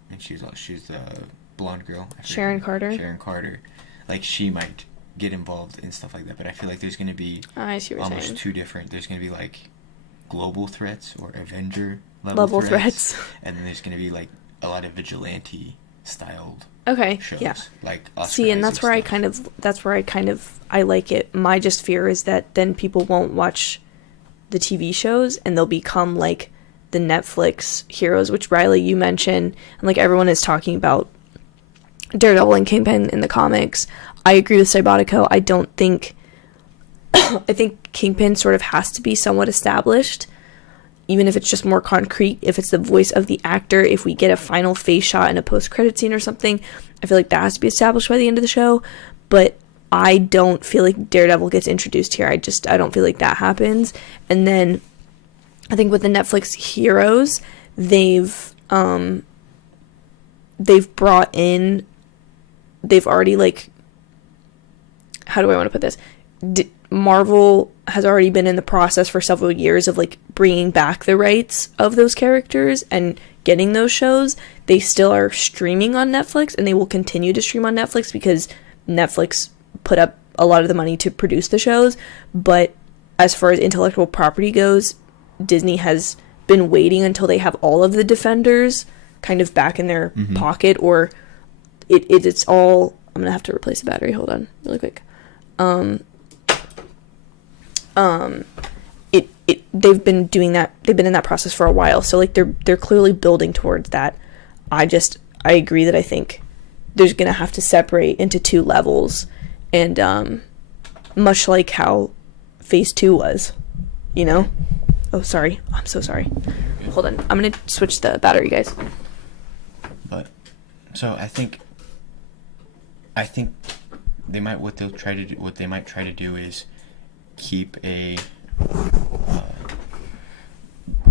and she's the blonde girl. Sharon Carter. Like, she might get involved in stuff like that, but I feel like there's going to be almost 2 different. There's going to be like global threats or Avenger level threats, and then there's going to be like a lot of vigilante styled shows. Yeah. Like Oscar See, and Isaac that's where I kind of I like it. My just fear is that then people won't watch the TV shows, and they'll become like the Netflix heroes, which Riley, you mentioned, and like everyone is talking about Daredevil and Kingpin in the comics. I agree with Cybotico. I think Kingpin sort of has to be somewhat established, even if it's just more concrete, if it's the voice of the actor, if we get a final face shot in a post-credit scene or something, I feel like that has to be established by the end of the show. But I don't feel like Daredevil gets introduced here. I don't feel like that happens. And then I think with the Netflix heroes, they've brought in, they've already, like, how do I want to put this? Marvel has already been in the process for several years of like bringing back the rights of those characters and getting those shows. They still are streaming on Netflix, and they will continue to stream on Netflix because Netflix put up a lot of the money to produce the shows. But as far as intellectual property goes, Disney has been waiting until they have all of the Defenders kind of back in their pocket, or it's all... I'm gonna have to replace the battery. Hold on, really quick. They've been doing that. They've been in that process for a while. So like they're clearly building towards that. I agree that I think there's gonna have to separate into two levels, and much like how Phase 2 was, you know. Oh, sorry. I'm so sorry. Hold on. I'm gonna switch the battery, guys. But so I think they might what they might try to do is keep a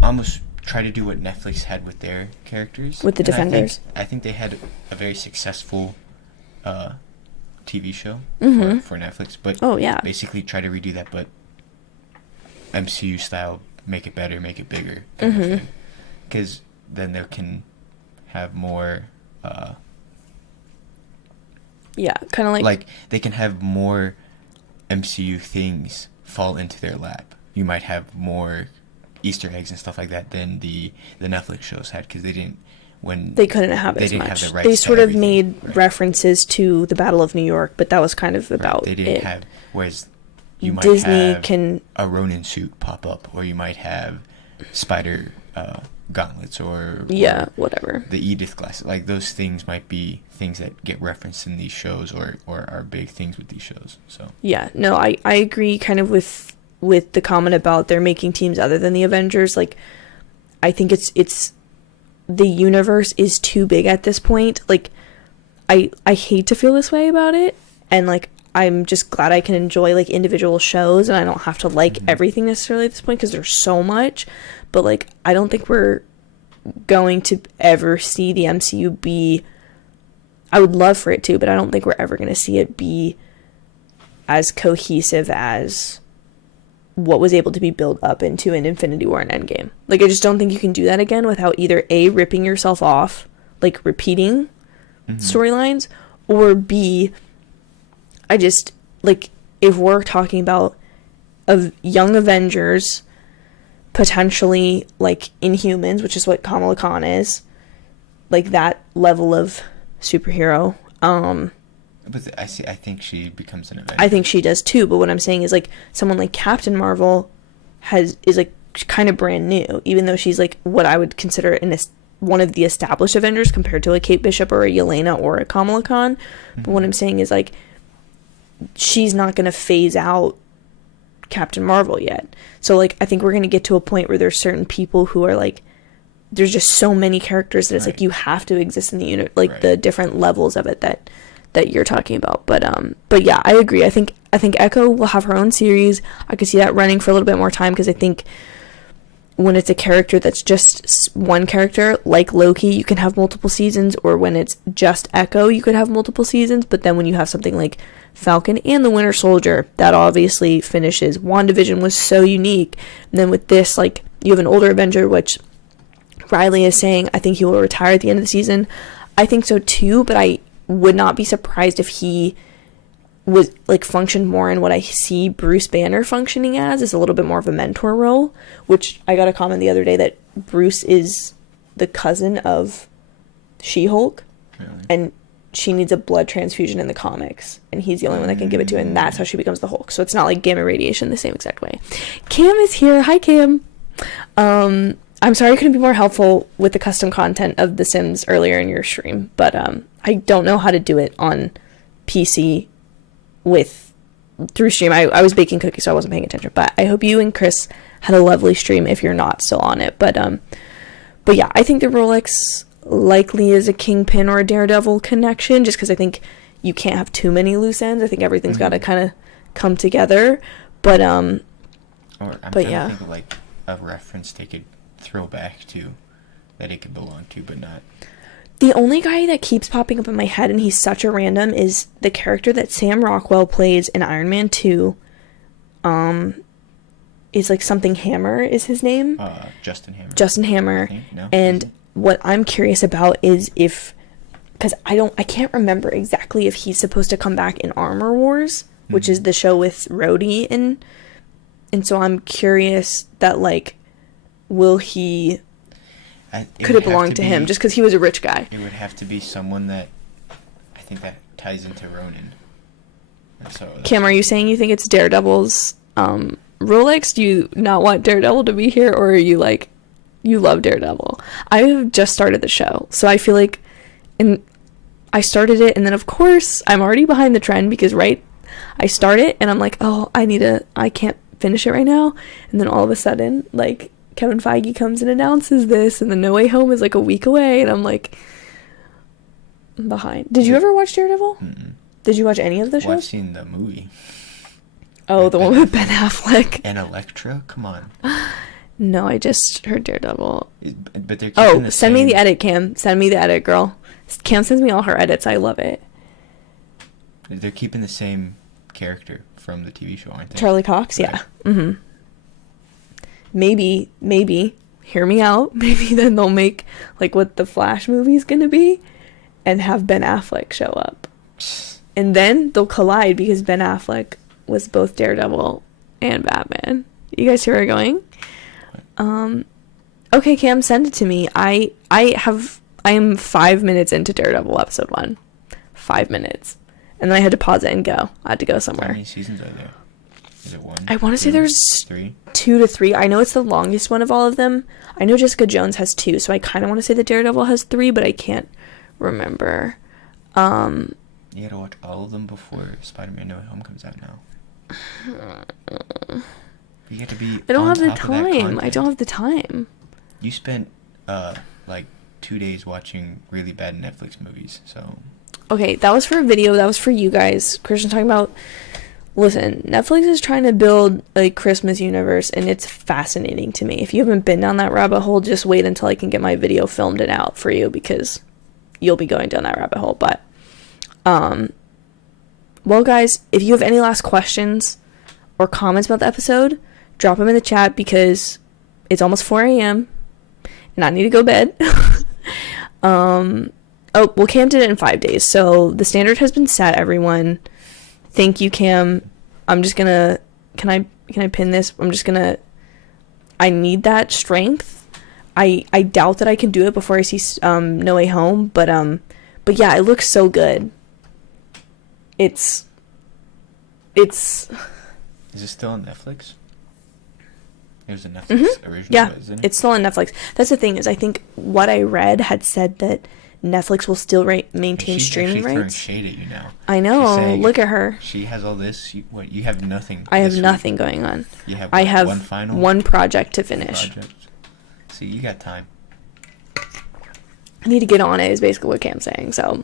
almost try to do what Netflix had with their characters with the Defenders. I think they had a very successful TV show for Netflix, but basically try to redo that, but MCU style, make it better, make it bigger, kind of thing. Because then they can have more. Kind of like they can have more MCU things fall into their lap. You might have more Easter eggs and stuff like that than the Netflix shows had, because they couldn't have as much. They sort of made references to the Battle of New York, but that was kind of about They didn't have, whereas you might Disney have a Ronin suit pop up, or you might have spider gauntlets, or whatever. The Edith glasses. Like, those things might be things that get referenced in these shows, or are big things with these shows. So I agree kind of with the comment about they're making teams other than the Avengers. Like, I think it's the universe is too big at this point. Like, I hate to feel this way about it, and like I'm just glad I can enjoy like individual shows and I don't have to like everything necessarily at this point because there's so much. But like, I don't think we're going to ever see the MCU be... I would love for it to, but I don't think we're ever going to see it be as cohesive as what was able to be built up into an Infinity War and Endgame. Like, I just don't think you can do that again without either A, ripping yourself off, like repeating storylines, or B, I just, like, if we're talking about of young Avengers, potentially, like, Inhumans, which is what Kamala Khan is, like, that level of superhero. But I think she becomes an Avenger. I think she does too, but what I'm saying is, like, someone like Captain Marvel is, like, kind of brand new, even though she's, like, what I would consider one of the established Avengers compared to a Kate Bishop or a Yelena or a Kamala Khan. But what I'm saying is, like, she's not going to phase out Captain Marvel yet. So, like, I think we're going to get to a point where there's certain people who are, like, there's just so many characters that it's like you have to exist in the unit, like the different levels of it that you're talking about. But yeah, I agree. I think Echo will have her own series. I could see that running for a little bit more time, because I think when it's a character that's just one character, like Loki, you can have multiple seasons, or when it's just Echo, you could have multiple seasons. But then when you have something like Falcon and the Winter Soldier, that obviously finishes. WandaVision was so unique. And then with this, like, you have an older Avenger, which Riley is saying, I think he will retire at the end of the season. I think so too, but I would not be surprised if he was, like, functioned more in what I see Bruce Banner functioning as, is a little bit more of a mentor role, which I got a comment the other day that Bruce is the cousin of She-Hulk. Really? And she needs a blood transfusion in the comics, and he's the only one that can give it to her, and that's how she becomes the Hulk. So it's not like gamma radiation the same exact way. Cam is here. Hi, Cam. I'm sorry I couldn't be more helpful with the custom content of The Sims earlier in your stream, but I don't know how to do it on PC through stream. I was baking cookies, so I wasn't paying attention. But I hope you and Chris had a lovely stream if you're not still on it. But yeah, I think the Rolex likely is a Kingpin or a Daredevil connection, just because I think you can't have too many loose ends. I think everything's got to kind of come together. But yeah, to think of, like, a reference they could throw back to that it could belong to, but not. The only guy that keeps popping up in my head, and he's such a random, is the character that Sam Rockwell plays in Iron Man 2. Is like something Hammer is his name. Justin Hammer. Justin Hammer. No, and what I'm curious about is if, because I can't remember exactly if he's supposed to come back in Armor Wars, which is the show with Rhodey and so I'm curious that, like, will he, could it belong to him just because he was a rich guy? It would have to be someone that, I think that ties into Ronin. And so Cam, are you saying you think it's Daredevil's Rolex? Do you not want Daredevil to be here, or are you like, you love Daredevil? I have just started the show, so I feel like, and I started it, and then of course I'm already behind the trend because I start it and I'm like, oh, I can't finish it right now, and then all of a sudden, like, Kevin Feige comes and announces this, and the No Way Home is like a week away, and I'm like, I'm behind. Did you ever watch Daredevil? Mm-mm. Did you watch any of the shows? Well, I've seen the movie. Oh, the one with Ben Affleck. And Elektra? Come on. No, I just heard Daredevil. But they're keeping the send me the edit, Cam. Send me the edit, girl. Cam sends me all her edits. I love it. They're keeping the same character from the TV show, aren't they? Charlie Cox? Right. Yeah. Mm-hmm. Maybe, hear me out. Maybe then they'll make, like, what the Flash movie's gonna be and have Ben Affleck show up. And then they'll collide because Ben Affleck was both Daredevil and Batman. You guys see where I'm going? Okay, Cam, send it to me. I am 5 minutes into Daredevil episode 1. 5 minutes. And then I had to pause it and go. I had to go somewhere. How many seasons are there? Is it 1? I want to say there's 3? 2 to 3. I know it's the longest one of all of them. I know Jessica Jones has 2, so I kind of want to say that Daredevil has 3, but I can't remember. You gotta watch all of them before Spider-Man No Way Home comes out now. You get to be I don't on have the top of that time. content. I don't have the time. You spent, like, 2 days watching really bad Netflix movies, so... Okay, that was for a video. That was for you guys. Christian's talking about... Listen, Netflix is trying to build a Christmas universe, and it's fascinating to me. If you haven't been down that rabbit hole, just wait until I can get my video filmed and out for you, because you'll be going down that rabbit hole. But, well, guys, if you have any last questions or comments about the episode, drop them in the chat, because it's almost 4 a.m. and I need to go to bed. Oh, well, Cam did it in 5 days, so the standard has been set, everyone. Thank you, Cam. I'm just gonna... Can I pin this? I need that strength. I doubt that I can do it before I see No Way Home, but yeah, it looks so good. It's... Is it still on Netflix? It was a Netflix original, yeah, isn't it? It's still on Netflix. That's the thing, is I think what I read had said that Netflix will still maintain streaming rights. She's actually throwing shade at you now. I know. Look at her. She has all this. You have nothing. I have nothing going on. You have I have one project to finish. See, you got time. I need to get on it, is basically what Cam's saying. So,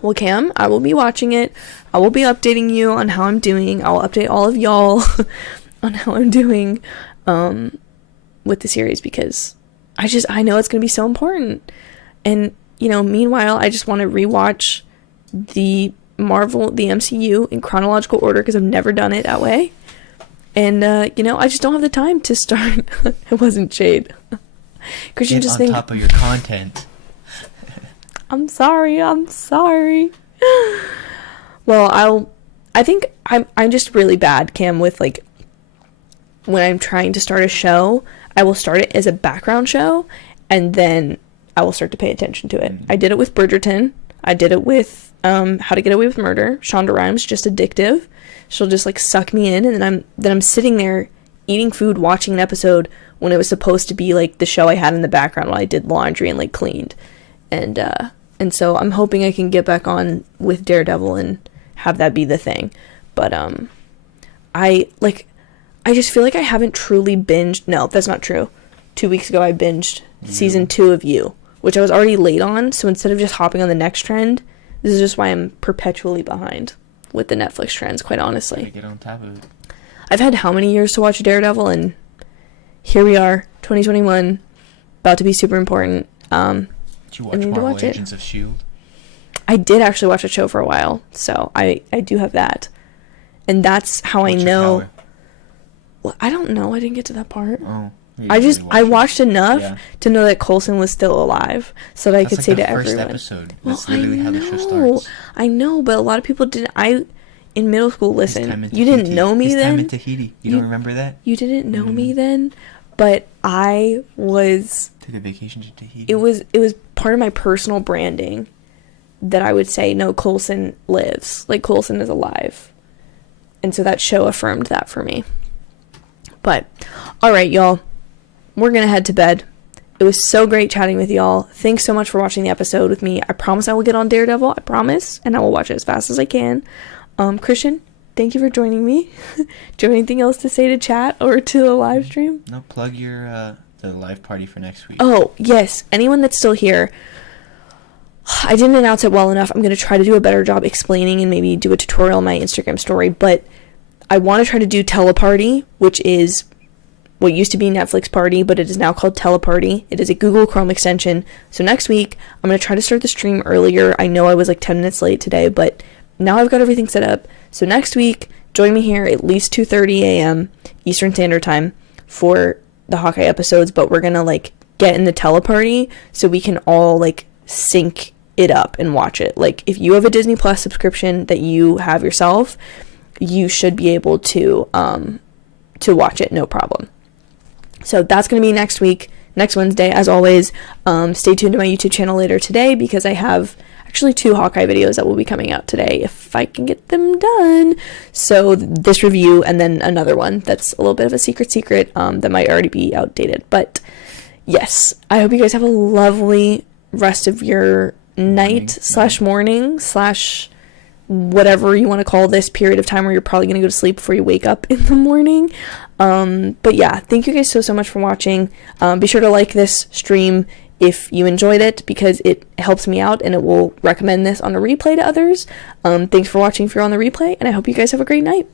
well, Cam, I will be watching it. I will be updating you on how I'm doing. I'll update all of y'all on how I'm doing with the series, because I know it's going to be so important. And, you know, meanwhile, I just want to rewatch the MCU in chronological order, because I've never done it that way. And, you know, I just don't have the time to start. It wasn't shade. Christian, Get just on top of your content. I'm sorry. Well, I think I'm just really bad, Cam, with, like, when I'm trying to start a show, I will start it as a background show, and then I will start to pay attention to it. I did it with Bridgerton. I did it with How to Get Away with Murder. Shonda Rhimes, just addictive. She'll just, like, suck me in, and then I'm sitting there eating food, watching an episode when it was supposed to be, like, the show I had in the background while I did laundry and, like, cleaned. And so I'm hoping I can get back on with Daredevil and have that be the thing. But I just feel like I haven't truly binged. No, that's not true. 2 weeks ago I binged season 2 of You, which I was already late on, so instead of just hopping on the next trend, this is just why I'm perpetually behind with the Netflix trends, quite honestly. Get on top of it. I've had how many years to watch Daredevil, and here we are, 2021, about to be super important. Did you I watch need to Marvel watch it. Agents of S.H.I.E.L.D.? I did actually watch a show for a while, so I do have that. And that's how What's I your know. power? Well, I don't know. I didn't get to that part. Oh. You I didn't really watched it. enough Yeah. to know that Coulson was still alive, so that I That's could like say the to first everyone. episode. Well, That's literally how the show starts. I know, but a lot of people didn't. In middle school, His time listen, in you didn't Tahiti. know me His then. time in Tahiti. You don't remember that? You didn't know me Mm. then, but I was. Took a vacation to Tahiti. It was part of my personal branding that I would say, no, Coulson lives. Like, Coulson is alive. And so that show affirmed that for me. But, alright, y'all. We're gonna head to bed. It was so great chatting with y'all. Thanks so much for watching the episode with me. I promise I will get on Daredevil. I promise. And I will watch it as fast as I can. Christian, thank you for joining me. Do you have anything else to say to chat or to the live stream? No, plug your the live party for next week. Oh, yes. Anyone that's still here, I didn't announce it well enough. I'm going to try to do a better job explaining and maybe do a tutorial on my Instagram story, but I want to try to do Teleparty, which is what used to be Netflix Party, but it is now called Teleparty. It is a Google Chrome extension. So next week, I'm going to try to start the stream earlier. I know I was like 10 minutes late today, but now I've got everything set up. So next week, join me here at least 2:30 a.m. Eastern Standard Time for the Hawkeye episodes, but we're going to like get in the Teleparty so we can all like sync it up and watch it. Like, if you have a Disney Plus subscription that you have yourself, you should be able to watch it, no problem. So that's going to be next week, next Wednesday, as always. Stay tuned to my YouTube channel later today, because I have actually 2 Hawkeye videos that will be coming out today, if I can get them done. So this review, and then another one that's a little bit of a secret that might already be outdated. But yes, I hope you guys have a lovely rest of your night/morning/ whatever you want to call this period of time where you're probably going to go to sleep before you wake up in the morning. But yeah, thank you guys so much for watching. Be sure to like this stream if you enjoyed it, because it helps me out and it will recommend this on a replay to others. Thanks for watching if you're on the replay, and I hope you guys have a great night.